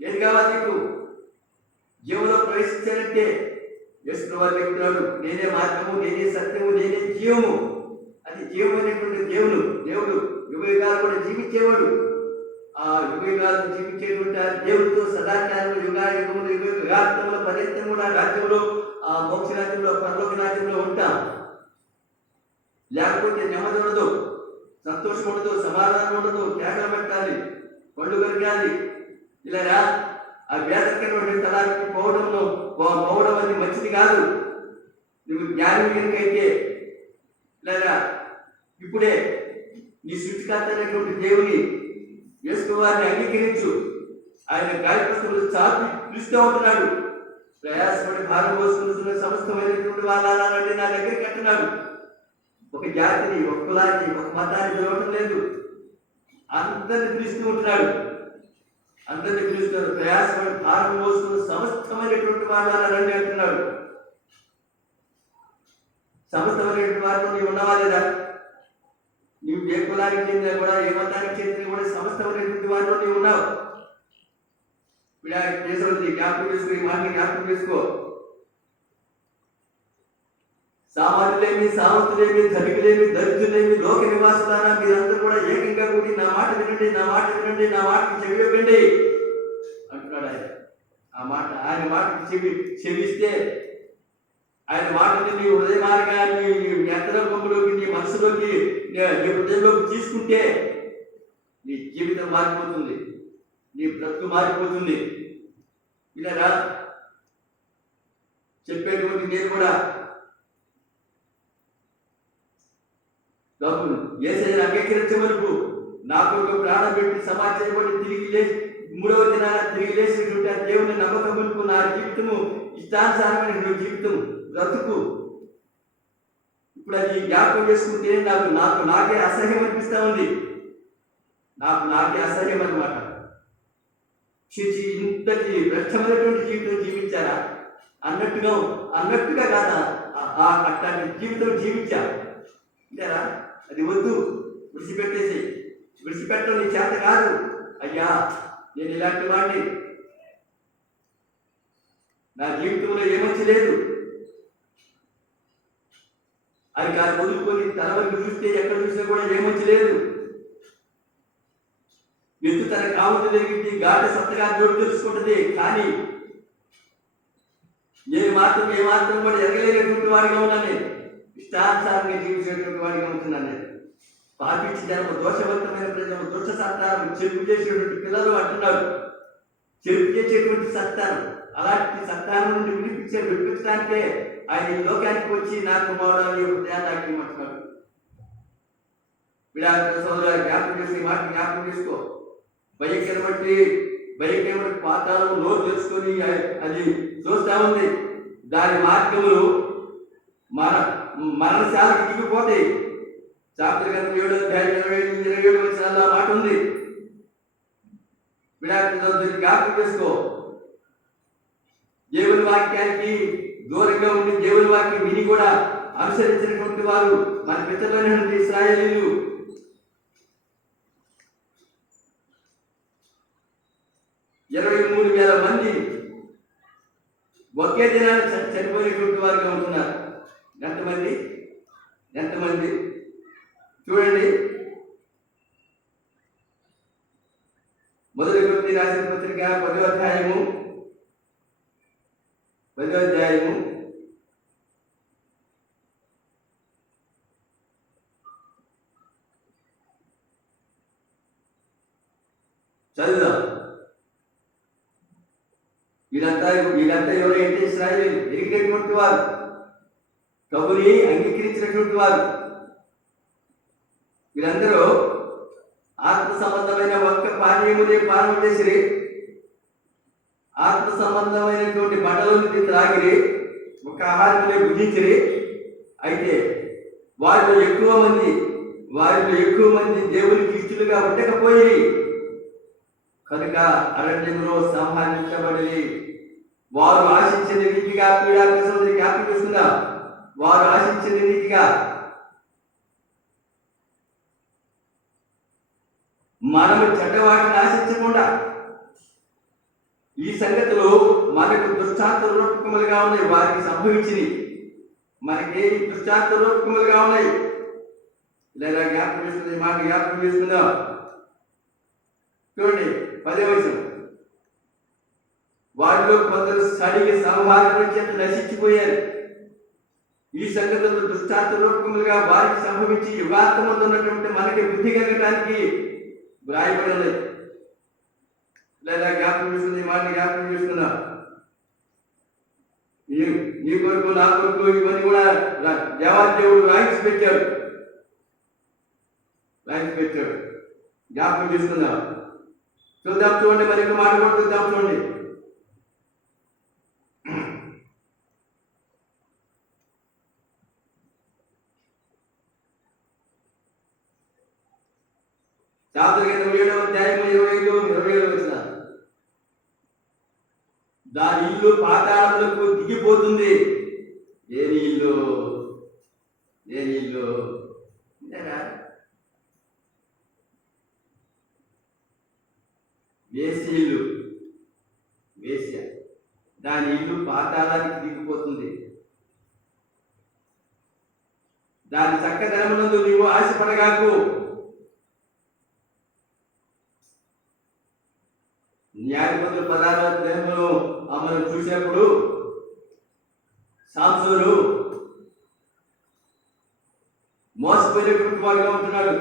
ఏది కావాలి నీకు? జీవంలో ప్రవేశించాలంటే యేసు వారు చెప్తున్నాడు, నేనే మార్గము, నేనే సత్యము, నేనే జీవము. అది జీవం అనేటువంటి దేవుడు యుగయుగాలు కూడా జీవించేవాడు. ఆ యుగయుగాలు జీవించేటువంటి దేవుడితో సదాకాలంలో యుగాంతముల పర్యంతం కూడా రాజ్యంలో, ఆ మోక్ష రాజ్యంలో, పరలోక రాజ్యంలో ఉంటాం. లేకపోతే నెమ్మది ఉండదు, సంతోషం ఉండదు, సమాధానం ఉండదు. కేకలు పెట్టాలి, పళ్ళు పెరగాలి. ఇలా ఆ వేదకరమైన స్థలానికి పోవడం అది మంచిది కాదు. నువ్వు జ్ఞానం కనుకైతే లేదా ఇప్పుడే నీ సృష్టికర్త అయినటువంటి దేవుని యేసువారిని అంగీకరించు. ఆయన గాయపస్తులు చాపి పిలుస్తూ ఉంటున్నాడు. ప్రయాసపడి భారం మోసుకుంటున్న సమస్తమైనటువంటి వాళ్ళంటే నా దగ్గరికి అంటున్నాడు. ఒక జాతిని, ఒక కులాన్ని, ఒక మతాన్ని పిలవటం లేదు. అందరిని పిలుస్తూ ఉంటున్నాడు. ప్రయాసపడి భారం మోసుకున్న సమస్తమైనటువంటి వాళ్ళని అంటున్నాడు. సమస్తమైనటువంటి వారిలో నీవు ఉన్నవా లేదా? నీవు ఏ కులానికి చెందినా కూడా, ఏ మతానికి చెందినా కూడా సమస్తమైనటువంటి వారిలో నీవు ఉన్నావు. దేశంలో జ్ఞాపకం చేసుకో, ఈ మాటని జ్ఞాపకం చేసుకో. సామాన్యులేమి, సామంతులేమి, ధనికులేమి, దరిద్రులేమి, లోక నివాసులారా మీరందరూ కూడా ఏకంగా కూడి నా మాట వినండి, నా మాటకి చెవియొకండి అంటున్నాడు ఆయన. ఆయన మాటకి చెవిస్తే, ఆయన మాటని నీ హృదయ మార్గాన్ని, నీ అంతరంగంలోకి, నీ మనసులోకి, నీ హృదయంలోకి తీసుకుంటే నీ జీవితం మారిపోతుంది, నీ బ్రతుకు మారిపోతుంది. ఇలా చెప్పేటువంటి నేను కూడా యేసయ్యను అంగీకరించవరకు నా కొరకు ప్రాణం పెట్టి సమాచారపడి తిరిగి లేచి 3వ దినాన తిరిగి లేచినటువంటి ఆ దేవుని నమ్మకములకు నా జీవితము ఇష్టానుసారమైన జీవితం బ్రతుకు. ఇప్పుడు అది జ్ఞాపకం చేసుకుంటే నాకే అసహ్యం అనిపిస్తా ఉంది. నాకే అసహ్యం అన్నమాట. చేసి ఇంతటి భ్రష్టమైనటువంటి జీవితం జీవించారా అన్నట్టుగా అన్నట్టుగా కాదా అట్లాంటి జీవితం జీవించా అంతేరా? అది వద్దు, విడిచిపెట్టేసి. విడిచిపెట్టడం నీ చేత కాదు. అయ్యా, నేను ఇలాంటి వాడిని, నా జీవితంలో ఏమొచ్చి లేదు అది కాదు వదులుకొని తన వరకు చూస్తే ఎక్కడ చూసినా కూడా ఏమొచ్చి లేదు. ఎత్తు తన కావులు జరిగింది, గాఢ సత్తగా జోడు తెలుసుకుంటుంది. కానీ ఏమాత్రం కూడా ఎరగలేనటువంటి వాడిగా ఉన్నాను నేను. ఇష్టానుసారంగా జీవించేటువంటి వాడిగా ఉంటున్నాను నేను. పాపించి జనం, దోషవంతమైన ప్రజలు, దుష్ట సత్తానం, చెరుపు చేసేటువంటి పిల్లలు అంటున్నారు. చెరుపు చేసేటువంటి సత్తానం, అలాంటి సత్తానం నుండి విడిపించడానికే ఆయన ఈ లోకానికి వచ్చి నా కుమారుడు హృదయాన్ని అంటున్నాడు. విడాకుల సోదరు జ్ఞాపకం చేసి మాట జ్ఞాపకం చేసుకో. భయంకరమైన పాతాలను నోరు తెలుసుకొని అది చూస్తా ఉంది. దాని మార్గములు మరణశాలకు దిగిపోతాయి. చాప్టర్ గంట 7 అధ్యాయం 27 వచనాల్లో మాట ఉంది. విడాకుల సోదరు జ్ఞాపకం చేసుకో. దేవుని వాక్యానికి దూరంగా ఉండి దేవుని వాక్యం విని కూడా అనుసరించినటువంటి వారు మన పితరులైనటువంటి ఇశ్రాయేలీయులు. 23,000 మంది ఒకే దినాన్ని చనిపోయినటువంటి వారుగా ఉంటున్నారు. ఎంతమంది చూడండి. మొదటి కొరింథీ రాసిన పత్రిక 10వ అధ్యాయము చదువుదాం. వీళ్ళంతా ఎవరైతే ఇశ్రాయేలీయులు ఎరిగినటువంటి వారు, కబుని అంగీకరించినటువంటి వారు, వీరందరూ ఆత్మ సంబంధమైన ఒక్క పానీయమునే పానం చేసిరి, ఆత్మ సంబంధమైనటువంటి బండలోనికి త్రాగిరి, ఒక ఆహారమునే భుజించిరి. అయితే వారిలో ఎక్కువ మంది దేవునికి ఇష్టలుగా ఉండకపోయి కనుక అరణ్యంలో సంహరించబడి వారు ఆశించిన రీతిగా జ్ఞాపకం చేస్తున్నా, వారు ఆశించిన రీతిగా మనము చెడ్డవాటిని ఆశించకుండా ఈ సంగతులు మనకు దృష్టాంతరూపములుగా ఉన్నాయి. వారికి సంభవించినవి మనకి దృష్టాంతరూపములుగా ఉన్నాయి. లేదా జ్ఞాపకం చేస్తుంది, మాట జ్ఞాపకం చేస్తుందా? చూడండి 10వ వచనం. వారిలో కొందరు సడిగి సంహారం చేత నశించిపోయారు. ఈ సంగతులు దృష్టాంతరూపములుగా వారికి సంభవించి యుగాంతములో ఉన్నటువంటి మనకి బుద్ధి కలగడానికి వ్రాయబడి. లేదా జ్ఞాపకం చేస్తుంది, మాట జ్ఞాపకం చేస్తున్నా. నీ కొరకు నా కొరకు ఇవన్నీ కూడా దేవాదేవుడు రాయించి పెట్టాడు. జ్ఞాపకం చేస్తున్నా. చూడండి, మరి మాట కూడా చూద్దాం. చూడండి, చాప్టర్ 7వ అధ్యాయం 25 వచనం. దాని ఇల్లు పాతాళములకు దిగిపోతుంది. ఏని ఇల్లు వేశ్య. దాని ఇల్లు పాతాళానికి దిగిపోతుంది. దాని చక్కదనమునందు నీవు ఆశపడగాకు. న్యాయపతులు 16వ అధ్యాయంలో మనం చూసినప్పుడు సాంసోను మోసపోయినటువంటి వాడుగా ఉంటున్నాడు.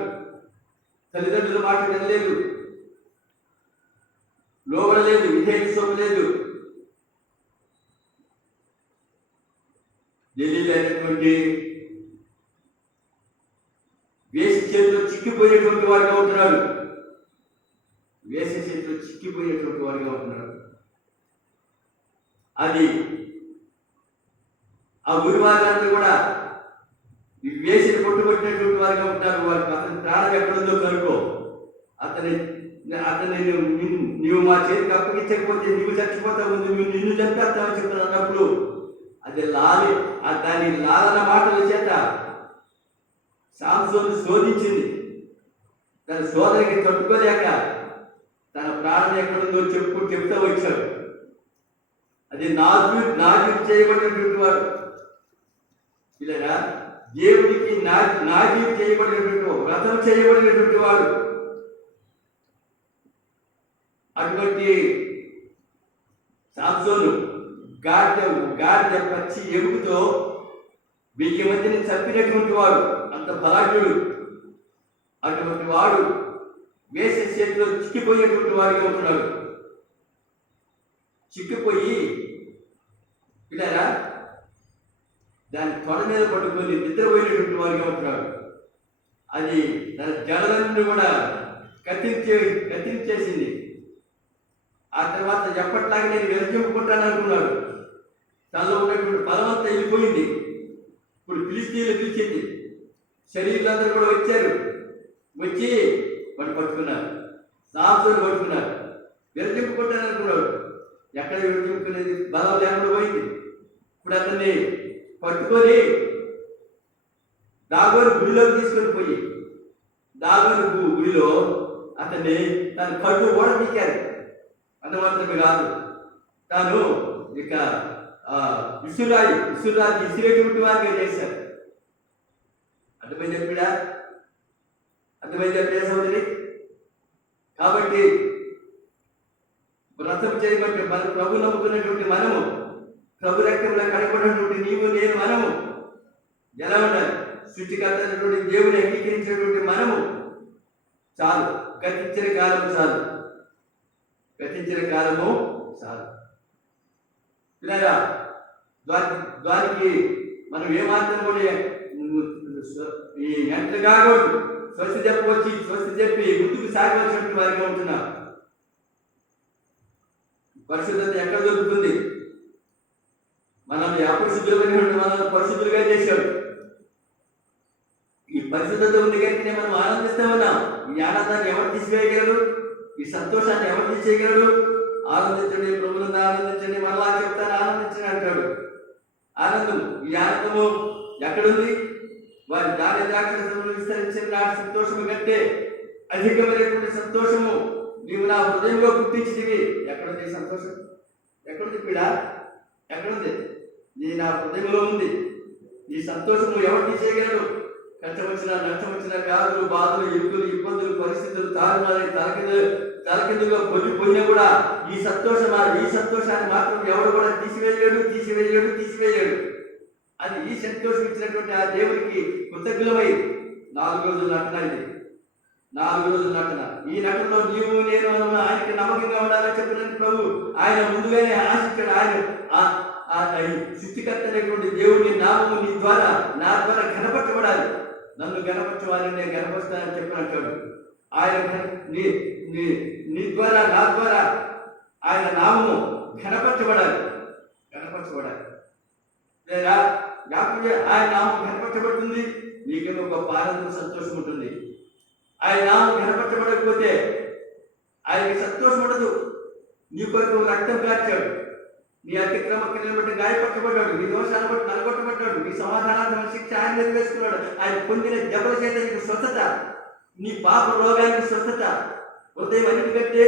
తల్లిదండ్రుల మాట వినలేదు, లోబడలేదు, విధేయత్వం లేదు. ఢిల్లీలో అయినటువంటి వేసి చేతిలో చిక్కిపోయినటువంటి వాడుగా ఉంటున్నాడు. అది ఆ ఊరి వారందరూ కూడా వేసిని కొట్టుబట్టినటువంటి వారిగా ఉంటారు. వారికి అతని ప్రాణం ఎక్కడుందో కనుక్కో. అతని అతని నీవు మా చేతికి అప్పగించకపోతే నీవు చచ్చిపోతావు, నిన్ను చంపేస్తామని చెప్తాను అన్నప్పుడు అది దాని లాలన మాటల చేత సాంసోను శోధించింది. తన సోదరికి తట్టుకోలేక తన ప్రాణం ఎక్కడుందో చెప్తూ వచ్చాడు. అది నాజీరు చేయబడినటువంటి వాడు. ఇలా దేవుడికి నాజీరు చేయబడినటువంటి వ్రతం చేయబడినటువంటి వాడు. అటువంటి సాంసోను గాడిద పచ్చి ఎముకతో 1000 మందిని చంపినటువంటి వాడు, అంత బలాఢ్యుడు. అటువంటి వాడు వేసే చేతిలో చిక్కిపోయేటువంటి వాడిగా ఉంటున్నాడు. చిక్కిపోయి పిల్లరా దాని తొడ మీద పట్టుకొని నిద్రపోయినటువంటి వాడిగా ఉంటున్నాడు. అది తన జడలన్నీ కూడా కత్తిరించేసింది. ఆ తర్వాత ఎప్పటిలాగా నేను వెలిచింపుకుంటాను అనుకున్నాడు. తనలో ఉన్నటువంటి బలమంతా వెళ్ళిపోయింది. ఇప్పుడు ఫిలిష్తీయులు పిలిచింది. శరీరులందరూ కూడా వచ్చారు. వచ్చి వాడు పట్టుకున్నారు, సాంసోను పట్టుకున్నారు. వెలిచింపుకుంటాను అనుకున్నాడు. ఎక్కడ విడిపించుకునేది బలం లేకుండా పోయింది. ఇప్పుడు అతన్ని పట్టుకొని దాగోని గుడిలోకి తీసుకొని పోయి దాగోని గుడిలో అతన్ని తన కళ్ళు ఓడబీకారు. అంత మాత్రమే కాదు, తాను ఇక ఇసురాజు ఇసిరేటువంటి వారిగా చేశారు. అర్థమైంది చెప్పిడా? అర్థమైంది చెప్పే సోదరి. కాబట్టి వ్రతం చేయబట్టి మన ప్రభు నమ్ముకున్నటువంటి మనము, ప్రభు రక్తంలో కనపడినటువంటి నీవు నేను మనము ఎలా ఉండాలి? సృష్టికర్త అయినటువంటి దేవుని అంగీకరించినటువంటి మనము చాలు. గతించిన కాలము చాలు. ఇలా దానికి మనం ఏమాత్రం కూడా ఈ ఎంటర్ కాకూడదు. స్వస్తి చెప్పవచ్చి స్వస్తి చెప్పి ముందుకు సాగవలసినటువంటి వారిగా ఉంటున్నాం. పరిశుద్ధత ఎక్కడ దొరుకుతుంది? మనల్ని అపరిశుద్ధులైనటువంటి మనల్ని పరిశుద్ధులుగా చేశాడు. ఈ పరిశుద్ధత ఉంది కనుకనే మనం ఆనందిస్తూ ఉన్నాం. ఈ ఆనందాన్ని ఎవరు తీసివేయగలరు? ఈ సంతోషాన్ని ఎవరు తీసేయగలరు? ఆనందించండి, ప్రభువునందు ఆనందించండి, మరలా చెప్తాను ఆనందించండి అంటాడు. ఆనందం, ఈ ఆనందము ఎక్కడుంది? వారి దాని ద్రాక్షరసములు విస్తరించిన నాటి సంతోషము కంటే అధికమైనటువంటి సంతోషము నీవు నా హృదయంలో పుట్టించినవి. ఎక్కడుంది సంతోషం? ఎక్కడుంది పీడ? ఎక్కడుంది? నీ నా హృదయంలో ఉంది. ఈ సంతోషము ఎవరు తీసేయగలరు? కష్టం వచ్చినా, నష్టం వచ్చినా, వ్యాధులు, బాధలు, ఇరుకులు, ఇబ్బందులు, పరిస్థితులు తారుమారి తలకిందుగా పొందిపోయినా కూడా ఈ సంతోషాన్ని మాత్రం ఎవరు కూడా తీసివేయలేడు. అది ఈ సంతోషం ఇచ్చినటువంటి ఆ దేవునికి కృతజ్ఞులమై 4 రోజులు నటన. ఇది 4 రోజులు నటన. ఈ నటనలో నీవు నేను ఆయనకి నమ్మకంగా ఉండాలని చెప్పిన ప్రభు ఆయన ముందుగానే ఆశించాడు. ఆయన సృష్టికర్త అనేటువంటి దేవుని నామము నీ ద్వారా నా ద్వారా ఘనపరచబడాలి. నన్ను ఘనపరచవాలని నేను ఘనపరుస్తానని చెప్పినట్టాడు. ఆయన నీ ద్వారా నా ద్వారా ఆయన నామము ఘనపరచబడాలి. లేదా లేకపోతే ఆయన నామం ఘనపరచబడుతుంది, నీకేమో గొప్ప ఆనందం, సంతోషం ఉంటుంది. ఆయన నామం ఘనపరచబడకపోతే ఆయనకి సంతోషం ఉండదు. నీ కొరకు రక్తం కార్చాడు, నీ అతిక్రమ క్రియలను బట్టి గాయపరచబడ్డాడు, నీ దోషాలను బట్టి నలగొట్టబడ్డాడు, నీ సమాధానాత్మక శిక్ష ఆయన మీద వేసుకున్నాడు. ఆయన పొందిన దెబ్బల చేత నీకు స్వస్థత, నీ పాప రోగానికి స్వస్థత. హృదయం అన్నిటికంటే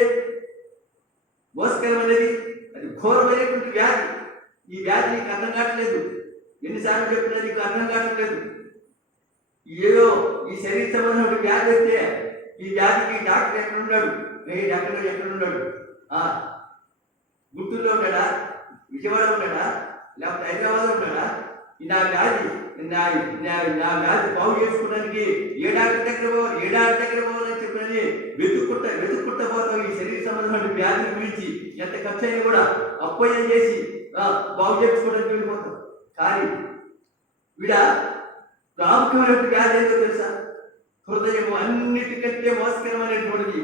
మోసకరం అనేది అది ఘోరమైనటువంటి వ్యాధి. ఈ వ్యాధి నీకు అర్థం కావట్లేదు. ఎన్నిసార్లు చెప్పినా నీకు అర్థం కావట్లేదు. ఏదో ఈ శరీర సంబంధమైన వ్యాధి వస్తే ఈ వ్యాధికి డాక్టర్ ఎక్కడున్నాడు? ఎక్కడున్నాడు? గుంటూరులో ఉన్నాడా? విజయవాడలో ఉన్నాడా? లేకపోతే హైదరాబాద్లో ఉన్నాడా? నా వ్యాధి బాగు చేసుకోవడానికి ఏ డాక్టర్ దగ్గర పోవాలని చెప్పని వెతుక్కుంటా పోతాం. ఈ శరీర సంబంధమైన వ్యాధి గురించి ఎంత ఖర్చు అయినా కూడా అప్పయ్య చేసి బాగు చేసుకోవడానికి వెళ్ళిపోతాం. కానీ వీడ ప్రాముఖ్యమైనటువంటి వ్యాధి ఏంటో తెలుసా? హృదయం అన్నిటికంటే మోసకరమైనటువంటిది.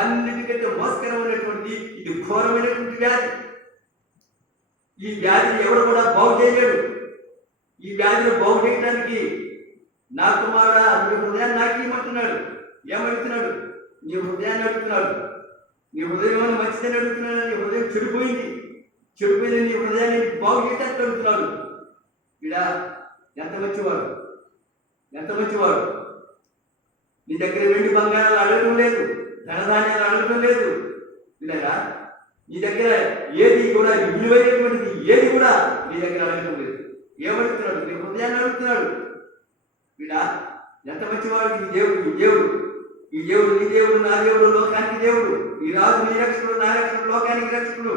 అన్నిటికంటే మోసకరమైనటువంటిది. ఇది ఘోరమైనటువంటి వ్యాధి. ఈ వ్యాధిని ఎవరు కూడా బాగు చేయలేడు. ఈ వ్యాధిని బాగు చేయడానికి నా కుమారుడా మీ హృదయాన్ని నాకేమంటున్నాడు. ఏమడుగుతున్నాడు? నీ హృదయాన్ని అడుగుతున్నాడు. నీ హృదయం ఏమైనా మంచిదని అడుగుతున్నాడు. నీ హృదయం చెడిపోయింది, నీ హృదయాన్ని బాగు చేయడానికి అడుగుతున్నాడు. ఇలా ఎంత మంచివాడు, ఎంత మంచివాడు. నీ దగ్గర వెండి బంగారాలు అడగడం లేదు, ధనధాన్యాలు అడగడం లేదు. ఇలా నీ దగ్గర ఏది కూడా విలువైనటువంటిది ఏది కూడా నీ దగ్గర అడగడం లేదు. ఏమడుగుతున్నాడు? నీ హృదయాన్ని అడుగుతున్నాడు. ఇలా ఎంత మంచివాడు. ఈ దేవుడు నీ దేవుడు, నా దేవుడు, లోకానికి దేవుడు. ఈ రాజు నీ రక్షకుడు, నా రక్షకుడు, లోకానికి రక్షకుడు.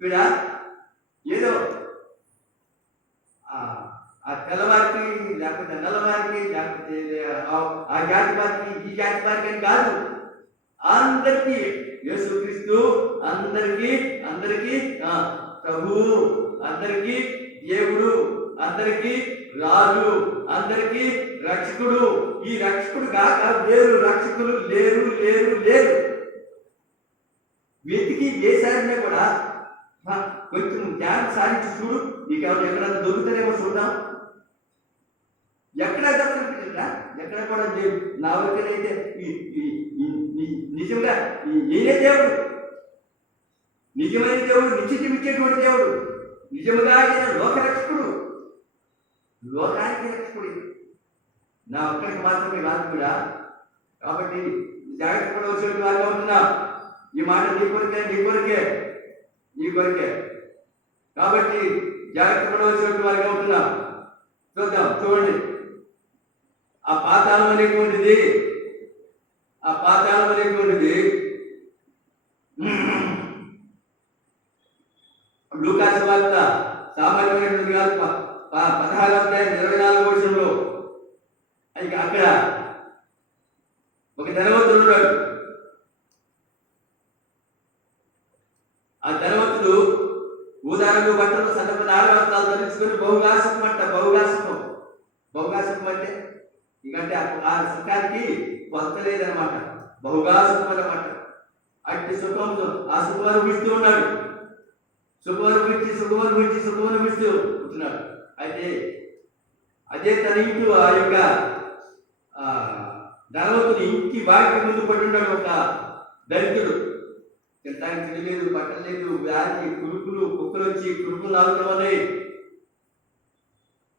వీడా ఏదో ఆ తెల్లవారికి, లేకపోతే నల్లవారికి, లేకపోతే ఆ జాతి వారికి, ఈ జాతి వారికి అని కాదు, అందరికీ యేసుక్రీస్తు, అందరికీ ప్రభువు, అందరికీ దేవుడు, అందరికీ రాజు, అందరికీ రక్షకుడు. ఈ రక్షకుడు కాక వేరు రక్షకులు లేరు. వెతికి వేసారినే కూడా కొంచెం జ్ఞానం సాధించి చూడు. నీకెవరు ఎక్కడైనా దొరుకుతారేమో చూద్దాం. ఎక్కడ దొరకట్లేదా? ఎక్కడ కూడా నా వరకైతే నిజంగా నేనే దేవుడు, నిజమైన దేవుడు, నిశ్చితం ఇచ్చేటువంటి దేవుడు, నిజముగా ఆయన లోకరక్షకుడు, లోకానికి రక్షకుడు. నా ఒక్కడికి మాత్రమే కాదు కూడా. కాబట్టి జాగ్రత్త పడవలసిన వారిగా ఉంటున్నా. ఈ మాట నీ కొరకే. కాబట్టి జాగ్రత్త పడవలసిన వారిగా ఉంటున్నా. చూడండి, ఆ పాతాళం అనేటువంటిది లూకాసు వార్త సామాన్యమైనటువంటి కాదు. 16:24 అక్కడ ఒక ధనవంతుడు ఉన్నాడు. ఆ ధనవంతుడు ఊదారంగు బట్టలు, సన్నపు నార వస్త్రాలు ధరించుకొని బహుగా సుఖం అంటే ఇంకంటే ఆ సుఖానికి కొత్త లేదనమాట. బహుగా సుఖం అన్నమాట. అట్టి సుఖం ఆ సుఖం అనుభవిస్తూ ఉన్నాడు. సుఖం అనుభవిస్తూ ఉంటున్నాడు. అయితే అదే తన ఇంటి ఆ యొక్క ధనవంతుని ఇంటి బాగా ముందు పడున్నాడు ఒక దరిద్రుడు. తింటానికి తిండి లేదు, బట్టలు లేదు, వ్యాధి, కుక్కలు వచ్చి కురుకులు లాగుతాం అన్నాయి.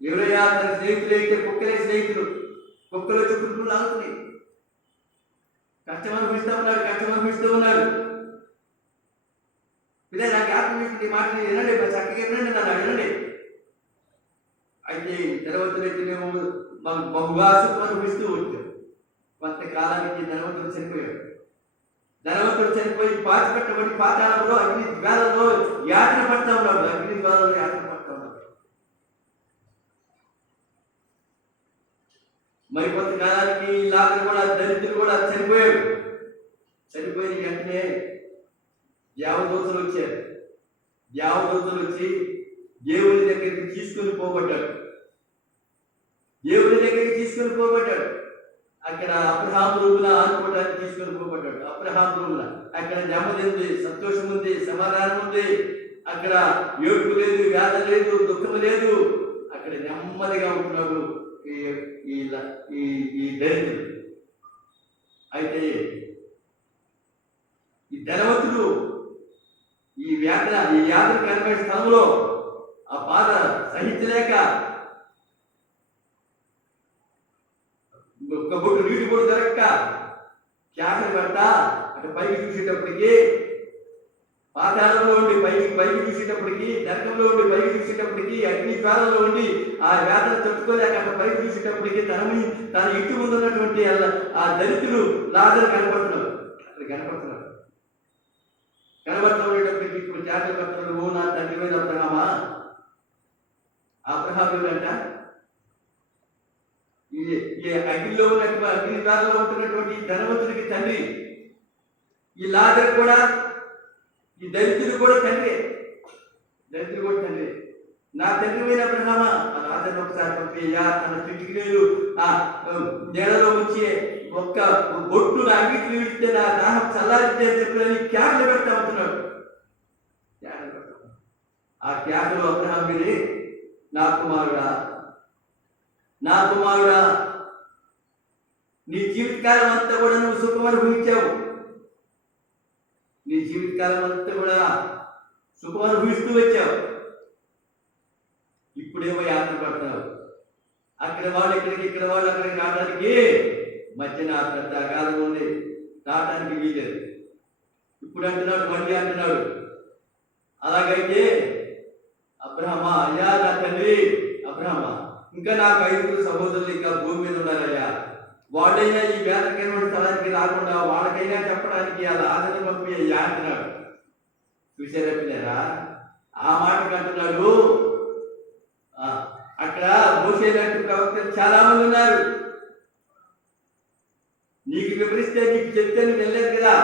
ఎవరైనా తన స్నేహితులు అయితే స్నేహితులు కుక్కలు వచ్చి కురుకులు లాగుతున్నాయి. కష్టం అనిపిస్తూ ఉన్నాడు. పిల్లలు నాకు ఆత్మీయ మాటలు వినండి, చక్కగా వినండి, నన్ను వినండి. అయితే ధనవంతులైతే మేము బహుగా సుఖం అనుభవిస్తూ ఉంటాం. కొంతకాలానికి ధనవంతుడు చనిపోయి పాతిపెట్టబడి పాతాళంలో అగ్ని జ్వాలలో యాత్ర పడతా ఉన్నాడు. మరి కొంతకాలానికి లాగా కూడా దరిద్రుడు కూడా చనిపోయాడు. చనిపోయిన వెంటనే దేవదూతలు వచ్చి దేవుని దగ్గరికి తీసుకొని పోబడ్డాడు. అక్కడ అబ్రహాం రూమున ఆనుకోవడానికి తీసుకొని పోబడ్డాడు. అబ్రహాం రూమున అక్కడ నెమ్మది ఉంది, సంతోషం ఉంది, సమాధానం ఉంది. అక్కడ ఏడుపు లేదు, వ్యాధ లేదు, దుఃఖం లేదు. అక్కడ నెమ్మదిగా ఉంటున్నాడు ఈ దరిద్రుడు. అయితే ఈ ధనవంతుడు ఈ యాత్ర కనబడే స్థలంలో ఆ బాధ సహించలేక ఒక్క బొట్టు నీటి బొట్టు దొరక్క కేకలు పెడతా అటు పైకి చూసేటప్పటికి, పాతాళంలో ఉండి పైకి చూసేటప్పటికి, నరకంలో ఉండి పైకి చూసేటప్పటికి, అగ్ని జ్వాలలో ఉండి ఆ వేదన తట్టుకోలేక అక్కడ పైకి చూసేటప్పటికి తన ఇంటి ముందు ఉన్నటువంటి ఆ దళితులు లాజరు కనపడుతున్నాడు. ఉండేటప్పటికి ఇప్పుడు జాతర పడుతున్నాడు. ఓ నా తండ్రి మీద అబ్రహాము అంట ఈ అగ్నిలో ఉన్నటువంటి అగ్ని జ్వాలలో ఉంటున్నటువంటి ధనవంతుడికి తండ్రి, ఈ లాజరు కూడా, ఈ దరిద్రుడు కూడా తండ్రి. నా తండ్రి మీద అబ్రహామా ఆ లాజరును ఒకసారి పంపేయ్యా, తన కిటికీలు ఆ నేలలో ఉంచి ఒక్క బొట్టు నా అంగిట్లు విడితే నా దాహం చల్లారితే చెప్పని కేకలు పెడతా ఉంటున్నాడు. ఆ కేకలు అబ్రహాం విని, నా కుమారుడా నీ జీవితకాలం అంతా కూడా నువ్వు సుఖం అనుభవించావు. నీ జీవితకాలం అంతా కూడా సుఖం అనుభవిస్తూ వచ్చావు. ఇప్పుడేమో యాత్ర పడతావు. అక్కడ వాళ్ళు ఇక్కడికి, ఇక్కడ వాళ్ళు అక్కడికి రావడానికి మధ్యన పెద్ద అగాధం ఉంది, రావడానికి వీలేదు. ఇప్పుడు అంటున్నాడు, మళ్ళీ అంటున్నాడు, అలాగైతే అబ్రహమా, అయ్యా నా తండ్రి అబ్రహమా, ఇంకా నాకు 5 సహోదరులు ఇంకా భూమి మీద ఉన్నారయ్యా, వాళ్ళైనా ఈ వేదకైన స్థలానికి రాకుండా వాళ్ళకైనా చెప్పడానికి అలా ఆదరణ పంపి అయ్యా అంటున్నాడు. చూసారా పిల్లరా, ఆ మాటకు అంటున్నాడు. అక్కడ మోషే లాంటి ప్రవక్తలు చాలా మంది ఉన్నారు. నీకు వివరిస్తే నీకు చెప్తే నువ్వు వెళ్ళలేదు కదా.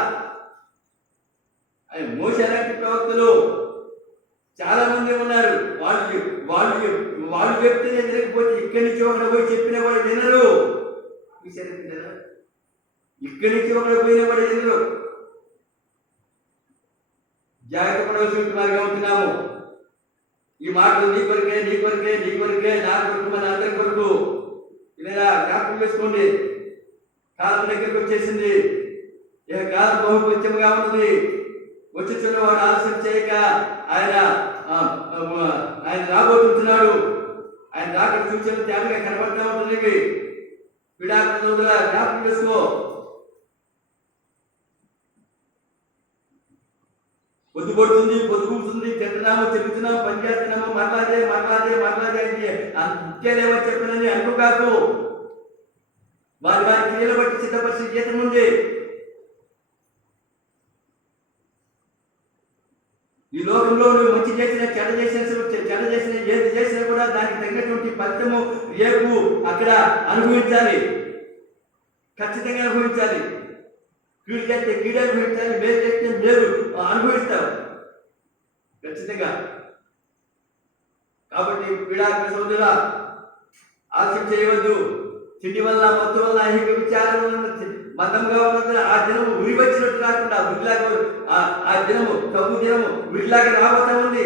మోషే లాంటి ప్రవక్తలు చాలా మంది ఉన్నారు. వాళ్ళు వాళ్ళు వాళ్ళు చెప్తే వినకపోతే ఇక్కడి నుంచి ఒకటి పోయి చెప్పిన వాడు వినరు. ఇక్కడి నుంచి ఒకటి పోయిన వాడు వినరు. జాగ్రత్త పడవలసిన వారిగా ఉంటున్నాము. ఈ మాటలు నీ కొరకే, నీ కొరకే, నీ కొరకే, నా కొరకు, మన అందరి కొరకు. ఇలా జ్ఞాపకం చేసుకోండి. కాలం దగ్గరికి వచ్చేసింది. ఇక కాలం బహు కొంచెంగా ఉన్నది. వచ్చుచున్న వాడు ఆలస్యం చేయక ఆయన రాబోతున్నాడు. ఆయన రాక సూచన తేటగా కనబడతా ఉంటుంది. విడాకుల జ్ఞాపకం చేసుకో. పొద్దుపడుతుంది, పొద్దుకుంటుంది, తింటున్నాము, తిరుగుతున్నాము, పని చేస్తున్నాము, మరలాదే అంతేలేమో చెప్పినని అనుకోకాకు. వారి క్రియలు బట్టి సిద్ధపరిచి జీతం ఉంది. ఈ లోకంలో నువ్వు మంచి చేసిన, చెడ చేసిన ఏది చేసినా కూడా దానికి తగినటువంటి ఫలితము రేపు అక్కడ అనుభవించాలి. ఖచ్చితంగా అనుభవించాలి. కీడు చేస్తే కీడు అనుభవించాలి, మేలు చేస్తే మేలు అనుభవిస్తావు ఖచ్చితంగా. కాబట్టి పీడాకుల సోదరులా, ఆలస్యం చేయవద్దు. తిండి వల్ల, మత్తు వల్ల, ఐహిక విచారం వల్ల, మతంగా ఉన్నందున ఆ దినము ఉరి వచ్చినట్టు రాకుండా ఆ దినము కబు దినము ఉరిలాగా రాబోతా ఉంది.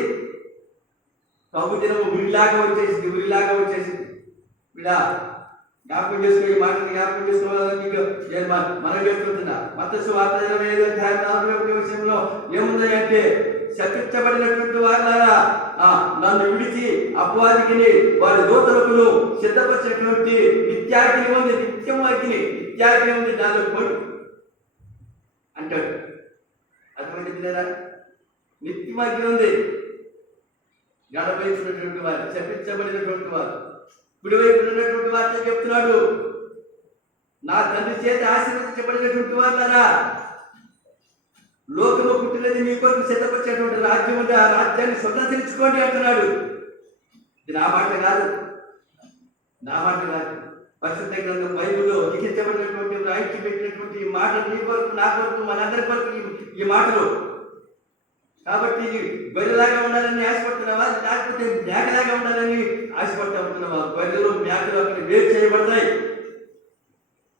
కబు దినము ఉరిలాగా వచ్చేసింది. ఇలా జ్ఞాపకం చేసుకో. ఈ మాటని జ్ఞాపకం చేసుకోవాలని మీకు మనం చెప్తున్నా. మత్తయి సువార్త 25:41 విషయంలో ఏముంది అంటే, శపించబడినటువంటి వారులారా, నన్ను విడిచి అపవాదికిని వారి దూతలకును సిద్ధపరిచినటువంటి నిత్యాగ్ని ఉంది, నిత్యాగ్ని ఉంది, దానిలో పడు అంటాడు. అటువంటి పిల్లరా, నిత్యమాగ్ని ఉంది. గడవలసినటువంటి వారు, శపించబడినటువంటి వారు, కుడివైపు ఉన్నటువంటి వారితో చెప్తున్నాడు, నా తండ్రి చేత ఆశీర్వదించబడినటువంటి వారులారా, లోకము పుట్టినది మీ కొరకు సిద్ధపరిచేటువంటి రాజ్యం ఉంది, ఆ రాజ్యాన్ని స్వతంత్రించుకోండి అంటున్నాడు. ఇది నా మాట కాదు. పరిశుద్ధ గ్రంథం బైబిల్లో లిఖించబడినటువంటి, రాయించి పెట్టినటువంటి ఈ మాటలు నీ కొరకు, నా కొరకు, మనందరి కొరకు ఈ మాటలు. కాబట్టి గొర్రెలాగా ఉండాలని ఆశపడుతున్నావా, లేకపోతే మేకలాగా ఉండాలని ఆశపడతా ఉంటున్నావా? గొర్రెలు, మేకలు అక్కడ వేరు చేయబడతాయి,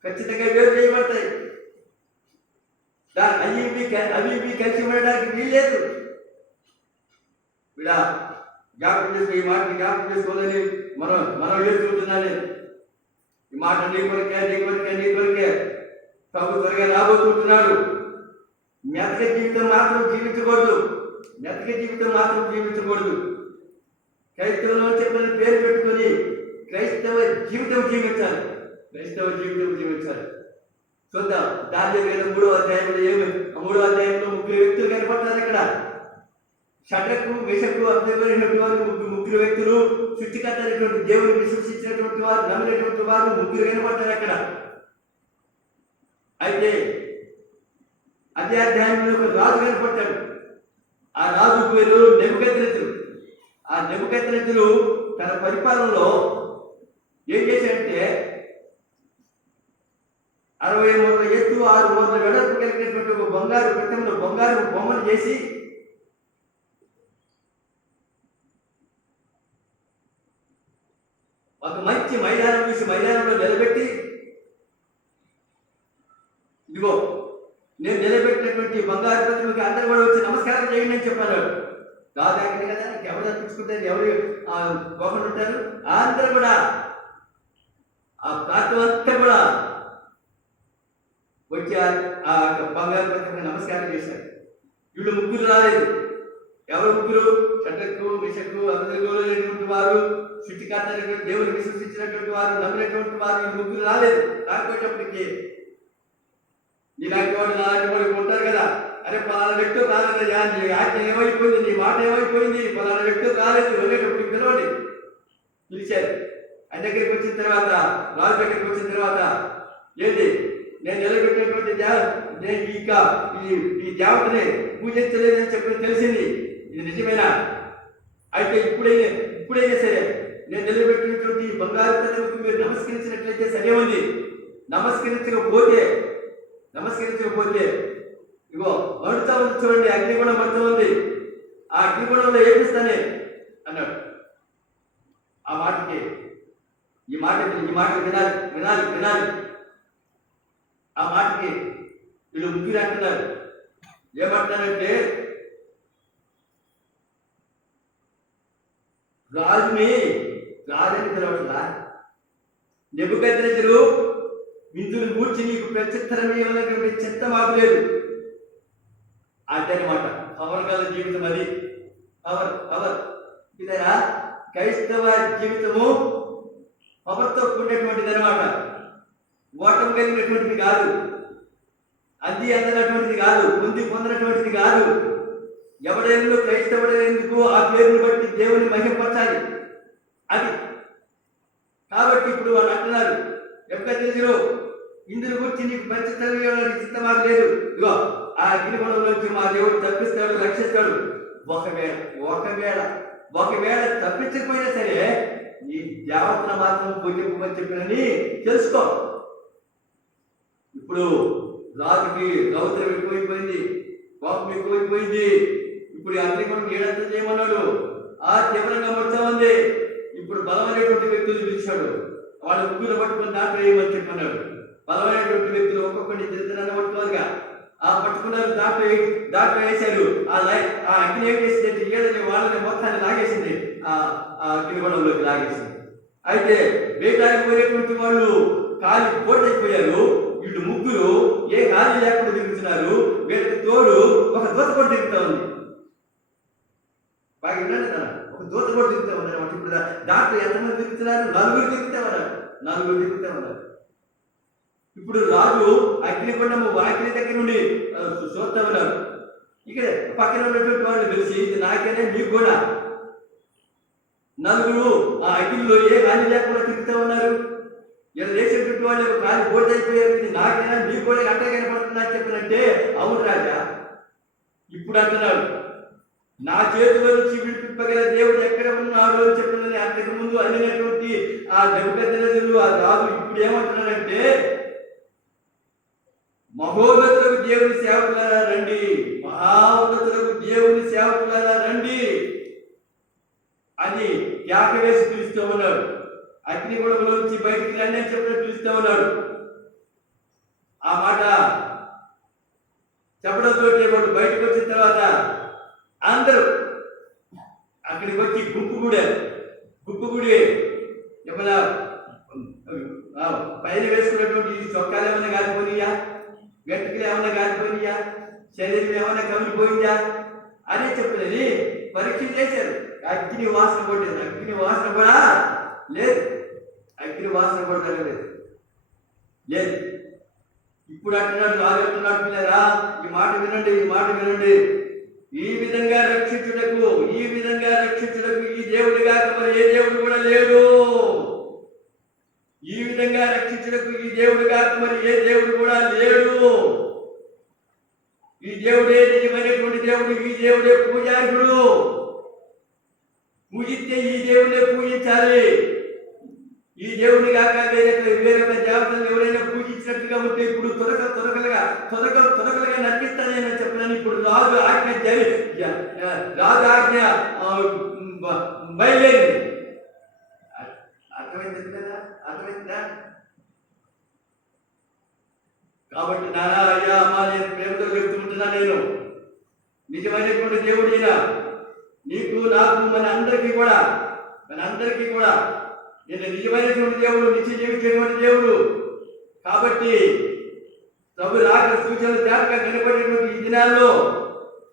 ఖచ్చితంగా వేరు చేయబడతాయి. అవి కలిసి ఉండడానికి వీల్లేదు. ఇలా జ్ఞాపకం చేసుకో. ఈ మాటని జ్ఞాపకం చేసుకోవాలని మనం వేసుకుంటున్నాను. ఈ మాట నీ కొరకే ప్రభు త్వరగా రాబోతుంటున్నాడు. మెతక జీవితం మాత్రం జీవించకూడదు. క్రైస్తవులు చెప్పిన పేరు పెట్టుకొని క్రైస్తవ జీవితం జీవించాలి. చూద్దాం. దానియేలు 3వ అధ్యాయంలో 3 వ్యక్తులు కనపడతారు. అక్కడ షడ్రకు, మెషకు, అబ్దెనెగోనటువంటి వారు ముగ్గురు వ్యక్తులు, సృష్టికర్త అయినటువంటి దేవుని విశ్వసించినటువంటి వారు, నమ్మినటువంటి వారు 3 కనపడతారు అక్కడ. అయితే అదే అధ్యాయంలో ఒక రాజు కనపడతాడు. ఆ రాజు పేరు నెబుకద్నెజరు. ఆ నెబుకద్నెజరు తన పరిపాలనలో ఏం చేశాడంటే, 60 మూరల ఎత్తు, 6 మూరల వెడల్పు కలిగినటువంటి ఒక బంగారు ప్రతిమను, బంగారు బొమ్మను చేసి ఒక మంచి మైదానం చూసి మైదానంలో నిలబెట్టి, ఇదిగో నేను నిలబెట్టినటువంటి బంగారు ప్రతిమకి అందరూ కూడా వచ్చి నమస్కారం చేయండి అని చెప్పారు. దాదాపు కదా, ఎవరు తప్పించుకుంటారు, ఎవరు పోకుండా ఉంటారు? అందరూ కూడా, ఆ ప్రాంతం అంతా కూడా వచ్చి ఆ బంగారు ప్రతిమకు నమస్కారం చేశారు. వీళ్ళు ముగ్గురు రాలేదు. ఎవరు ముగ్గురు? షడ్రకు, మిషకు, అబేద్నెగోలైనటువంటి వారు, సృష్టికర్త దేవుని విశ్వసించినటువంటి వారు, నమ్మినటువంటి వారు. ఈ ముగ్గురు రాలేదు. రాకపోయేటప్పటికి నీలాంటి వాడు నాలాంటి వాడు ఉంటారు కదా, అరే పలానా వ్యక్తి రాలేదయ్యా, నీ ఆజ్ఞ ఏమైపోయింది, నీ మాట ఏమైపోయింది, పలానా వ్యక్తి రాలేదు అనేటప్పటికి పిలవండి. పిలిచారు. ఆయన దగ్గరికి వచ్చిన తర్వాత, రాజు దగ్గరికి వచ్చిన తర్వాత, ఏంటి నేను నిలబెట్టినటువంటి నేను ఈ దేవతని పూజించలేదని చెప్పి తెలిసింది, ఇది నిజమేనా? అయితే ఇప్పుడైనా సరే నేను నిలబెట్టినటువంటి బంగారు ప్రతిమకు మీరు నమస్కరించినట్లయితే సరే ఉంది. నమస్కరించకపోతే ఇగో మడుతా ఉంది చూడండి, అగ్నిగుణం మడుతూ ఉంది, ఆ అగ్నిగుణంలో ఏపిస్తానే అన్నాడు. ఆ మాటకి ఈ మాట వినాలి. ఆ మాటకి వీళ్ళు ముగ్గురు అంటున్నారు. ఏమంటున్నారంటే, రాజుని పిలవట్లా, నెబుకద్నెజరు విందుని గూర్చి నీకు ప్రత్యుత్తరమేమన్నటువంటి చెత్త మాకు లేదు అంటే అనమాట. పవర్ గల జీవితం అది. పవర్ ఇదేనా? క్రైస్తవ జీవితము పవర్తో కూడినటువంటిది అనమాట. ఓటం కలిగినటువంటిది కాదు, అందనటువంటిది కాదు, పొందినటువంటిది కాదు. ఎవడేందుకు క్రైస్తవుడేందుకు ఆ పేరుని బట్టి దేవుని మహిమపరచాలి అది. కాబట్టి ఇప్పుడు వాళ్ళు అంటున్నారు, నెబుకద్నెజరు ఇందుని గురించి నీకు ప్రత్యుత్తరం చిత్తమాకు లేదు. ఇగో ఆ అగ్నిగుణంలోంచి మా దేవుడు తప్పిస్తాడు, రక్షిస్తాడు. ఒకవేళ తప్పించకపోయినా సరే ఈ దేవతను మాత్రం పూజింపమని చెప్పినని తెలుసుకో. ఇప్పుడు రాజుకి రౌద్రం ఎక్కువైపోయింది, కోపం ఎక్కువైపోయింది. ఇప్పుడు అగ్నిగుణం ఏడంతా చేయమన్నాడు. ఆ తీవ్రంగా మొత్తం ఉంది. ఇప్పుడు బలమైనటువంటి వ్యక్తులు పిలిచాడు. వాళ్ళు ముగ్గురు పట్టుకుని దాంట్లో వేయమని చెప్పన్నాడు. బలమైనటువంటి వ్యక్తులు ఒక్కొక్కటి దరిద్రాన్ని పట్టుకోవాలిగా. ఆ పట్టుకున్నారు, దాంట్లో వేశారు. ఆ అగ్ని ఏం చేసింది, ఏడని వాళ్ళని మొత్తాన్ని లాగేసింది, ఆ అగ్నిగుణంలోకి లాగేసింది. అయితే వేటానికి పోయేటువంటి వాళ్ళు కాలి పోటైపోయారు. వీళ్ళు ముగ్గురు ఏ గాలి లేకుండా తిరుగుతున్నారు. వీళ్ళకి తోడు ఒక దూత కూడా తిరుగుతా ఉంది. బాగా వినండి కదా, ఒక దూత కూడా తిరుగుతా ఉన్నారు. ఇప్పుడు దాంట్లో ఎంతమంది తిరుగుతున్నారు? నలుగురు తిరుగుతా ఉన్నారు. ఇప్పుడు రాజు అగ్నిగుండము వాకిలి దగ్గర నుండి చూస్తా ఉన్నారు. ఇక్కడ పక్కన ఉన్నటువంటి వాళ్ళు తెలిసి ఇది నాకేనే మీకు కూడా. నలుగురు ఆ అగ్నిలో ఏ హాని లేకుండా తిరుగుతూ ఉన్నారు. ఇలా లేచేటువంటి వాళ్ళు కాలి బోర్డైపోయారు. ఇది నాకైనా మీకు కూడా అట్టగానే పడుతున్నా చెప్పినట్టే, అవును రాజా. ఇప్పుడు అంటున్నాడు, నా చేతిలో నుంచి విడిపింపగల దేవుడు ఎక్కడ ఉన్నాడు అని చెప్పినని అంతకు ముందు అనినటువంటి ఆ నెబుకద్నెజరు ఆ రాజు ఇప్పుడు ఏమంటున్నాడంటే, మహోన్నతులకు దేవుని సేవకులారా రండి, మహోన్నతులకు దేవుని సేవకులారా రండి అని కేక వేసి పిలుస్తూ ఉన్నాడు. అగ్నిగుణంలోంచి బయటికి రండి అని చెప్పినట్టు పిలుస్తూ ఉన్నాడు. ఆ మాట చెప్పడంతో వాడు బయటకు వచ్చిన తర్వాత అందరూ అక్కడికి వచ్చి గుంపుగుడి ఏమన్నా పైన వేసుకున్నటువంటి చొక్కాలు ఏమైనా కాలిపోయినాయా, వెంట్రుకలు ఏమైనా కాలిపోయినాయా, శరీరం ఏమైనా కమిలిపోయిందా అని చెప్పినది పరీక్ష చేశారు. అగ్ని వాసన పడలేదు. అగ్ని వాసన కూడా లేదు. లేదు. ఇప్పుడు అంటున్నాడు, రాజు అంటున్నాడు, పిల్లరా ఈ మాట వినండి. ఈ విధంగా రక్షించుటకు ఈ దేవుడు కాక మరి ఏ దేవుడు కూడా లేడు. ఈ విధంగా రక్షించుటకు ఈ దేవుడు కాక మరి ఏ దేవుడు కూడా లేడు. ఈ దేవుడే నిజమైనటువంటి దేవుడు. ఈ దేవుడే పూజార్హుడు. పూజిస్తే ఈ దేవుడే పూజించాలి. ఈ దేవుని కాక వేరొక దేవతలను ఎవరైనా పూజించినట్టుగా ఉంటే ఇప్పుడు తొలకలుగా నడిపిస్తానని చెప్పినాను. ఇప్పుడు రాజు ఆజ్ఞ బయలుదేరింది. అర్థమైందా? కాబట్టి నానా అయ్యా అమ్మా, నేను ప్రేమతో చెప్తుంటున్నా, నేను నిజమైనటువంటి దేవుడినా నీకు నాకు మన అందరికీ కూడా నేను నిజమైనటువంటి దేవుడు, నిత్య జీవించేటువంటి దేవుడు. కాబట్టి ప్రభు రాక సూచనలు తేటగా కనబడేటువంటి ఈ దినాల్లో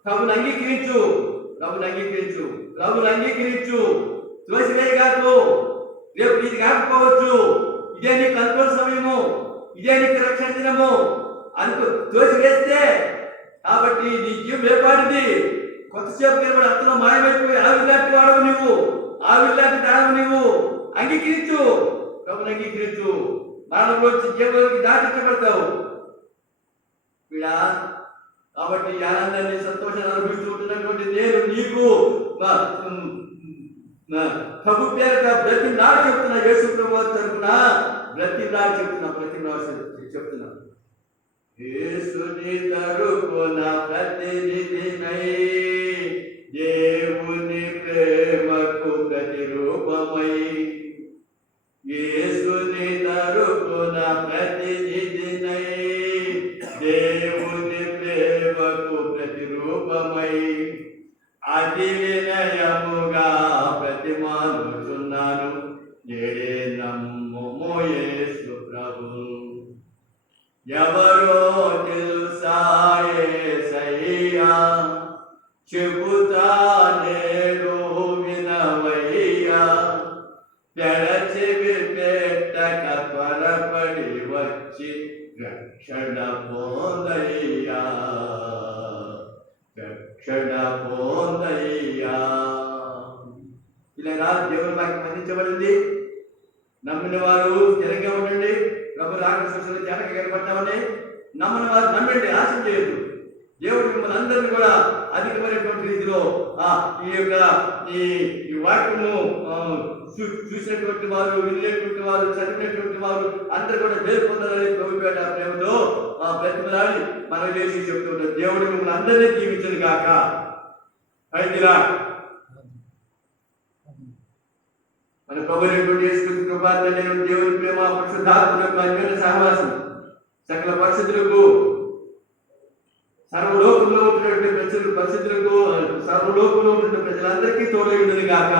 ప్రభుని అంగీకరించు, ప్రభుని అంగీకరించు, ప్రభుని అంగీకరించు. తోసివేయగాకు, రేపు నీది కాకపోవచ్చు, ఇదే నీకు అనుకూల సమయము, ఇదే నీకు రక్షణ దినము తోసివేస్తే కాబట్టి నీ జీవం ఏర్పడింది. కొత్తసేపు కనబడి అతను మాయమైపోయి ఆవిర్లాంటి వాడవు నువ్వు, ఆవిర్లాంటి దాడవు నువ్వు. అంగీకరించు, ప్రభుని అంగీకరించు. మరణంలో జీవంలోకి దాటించబడతావు వీడా. కాబట్టి ఈ ఆనందాన్ని సంతోషాన్ని అనుభవిస్తూ ఉంటున్నటువంటి నేను నీకు ప్రభు పేరట ప్రతి నాడు చెప్తున్నా, యేసు ప్రభు తరపున ప్రతి నాడు చెప్తున్నా యేసుని తరపున ప్రతినిధినై, దేవుని ప్రేమకు ప్రతిరూపమై, యేసుని తరపున ప్రతినిధినై, దేవుని ప్రేమకు ప్రతిరూపమై, అతి వినయముగా ప్రతిమానుచున్నాను. నేడే నమ్ముము యేసు ప్రభు. ఎవరో తెలుసా యేసయ్యా, చెబుతా నేను వినవయ్యా, పెడచెవి పెట్టక త్వరపడి వచ్చి రక్షణ పొందయ్యా, రక్షణ పొందయ్యా. ఇలా దేవుని వాక్యం అందించబడింది. నమ్మిన వారు స్థిరంగా ఉండండి. ప్రభు రాక సూచనలు తేటగా కనబడతామని నమ్మని వారు నమ్మండి, ఆశం చేయొద్దు. దేవుడు మిమ్మల్ని అందరినీ కూడా అధికమైనటువంటి రీతిలో ఈ వాక్యము చూసినటువంటి వారు, వినేటువంటి వారు, చదివినటువంటి వారు అందరూ కూడా మేలు పొందాలని ప్రభుపేట ప్రేమతో ప్రతిమలాడి మనం చేసి చెప్తుంటారు. దేవుడు మిమ్మల్ని అందరినీ జీవించను కాక. అయితేరా మన ప్రభుత్వ కృపాన్ని దేవుని ప్రేమ పరిశుద్ధాత్మకు అన్యోన్య సహవాసం సకల పరిస్థితులకు సర్వలోకంలో ఉంటున్నటువంటి పరిస్థితులకు సర్వలోకంలో ఉంటున్న ప్రజలందరికీ తోడై ఉండదు గాక.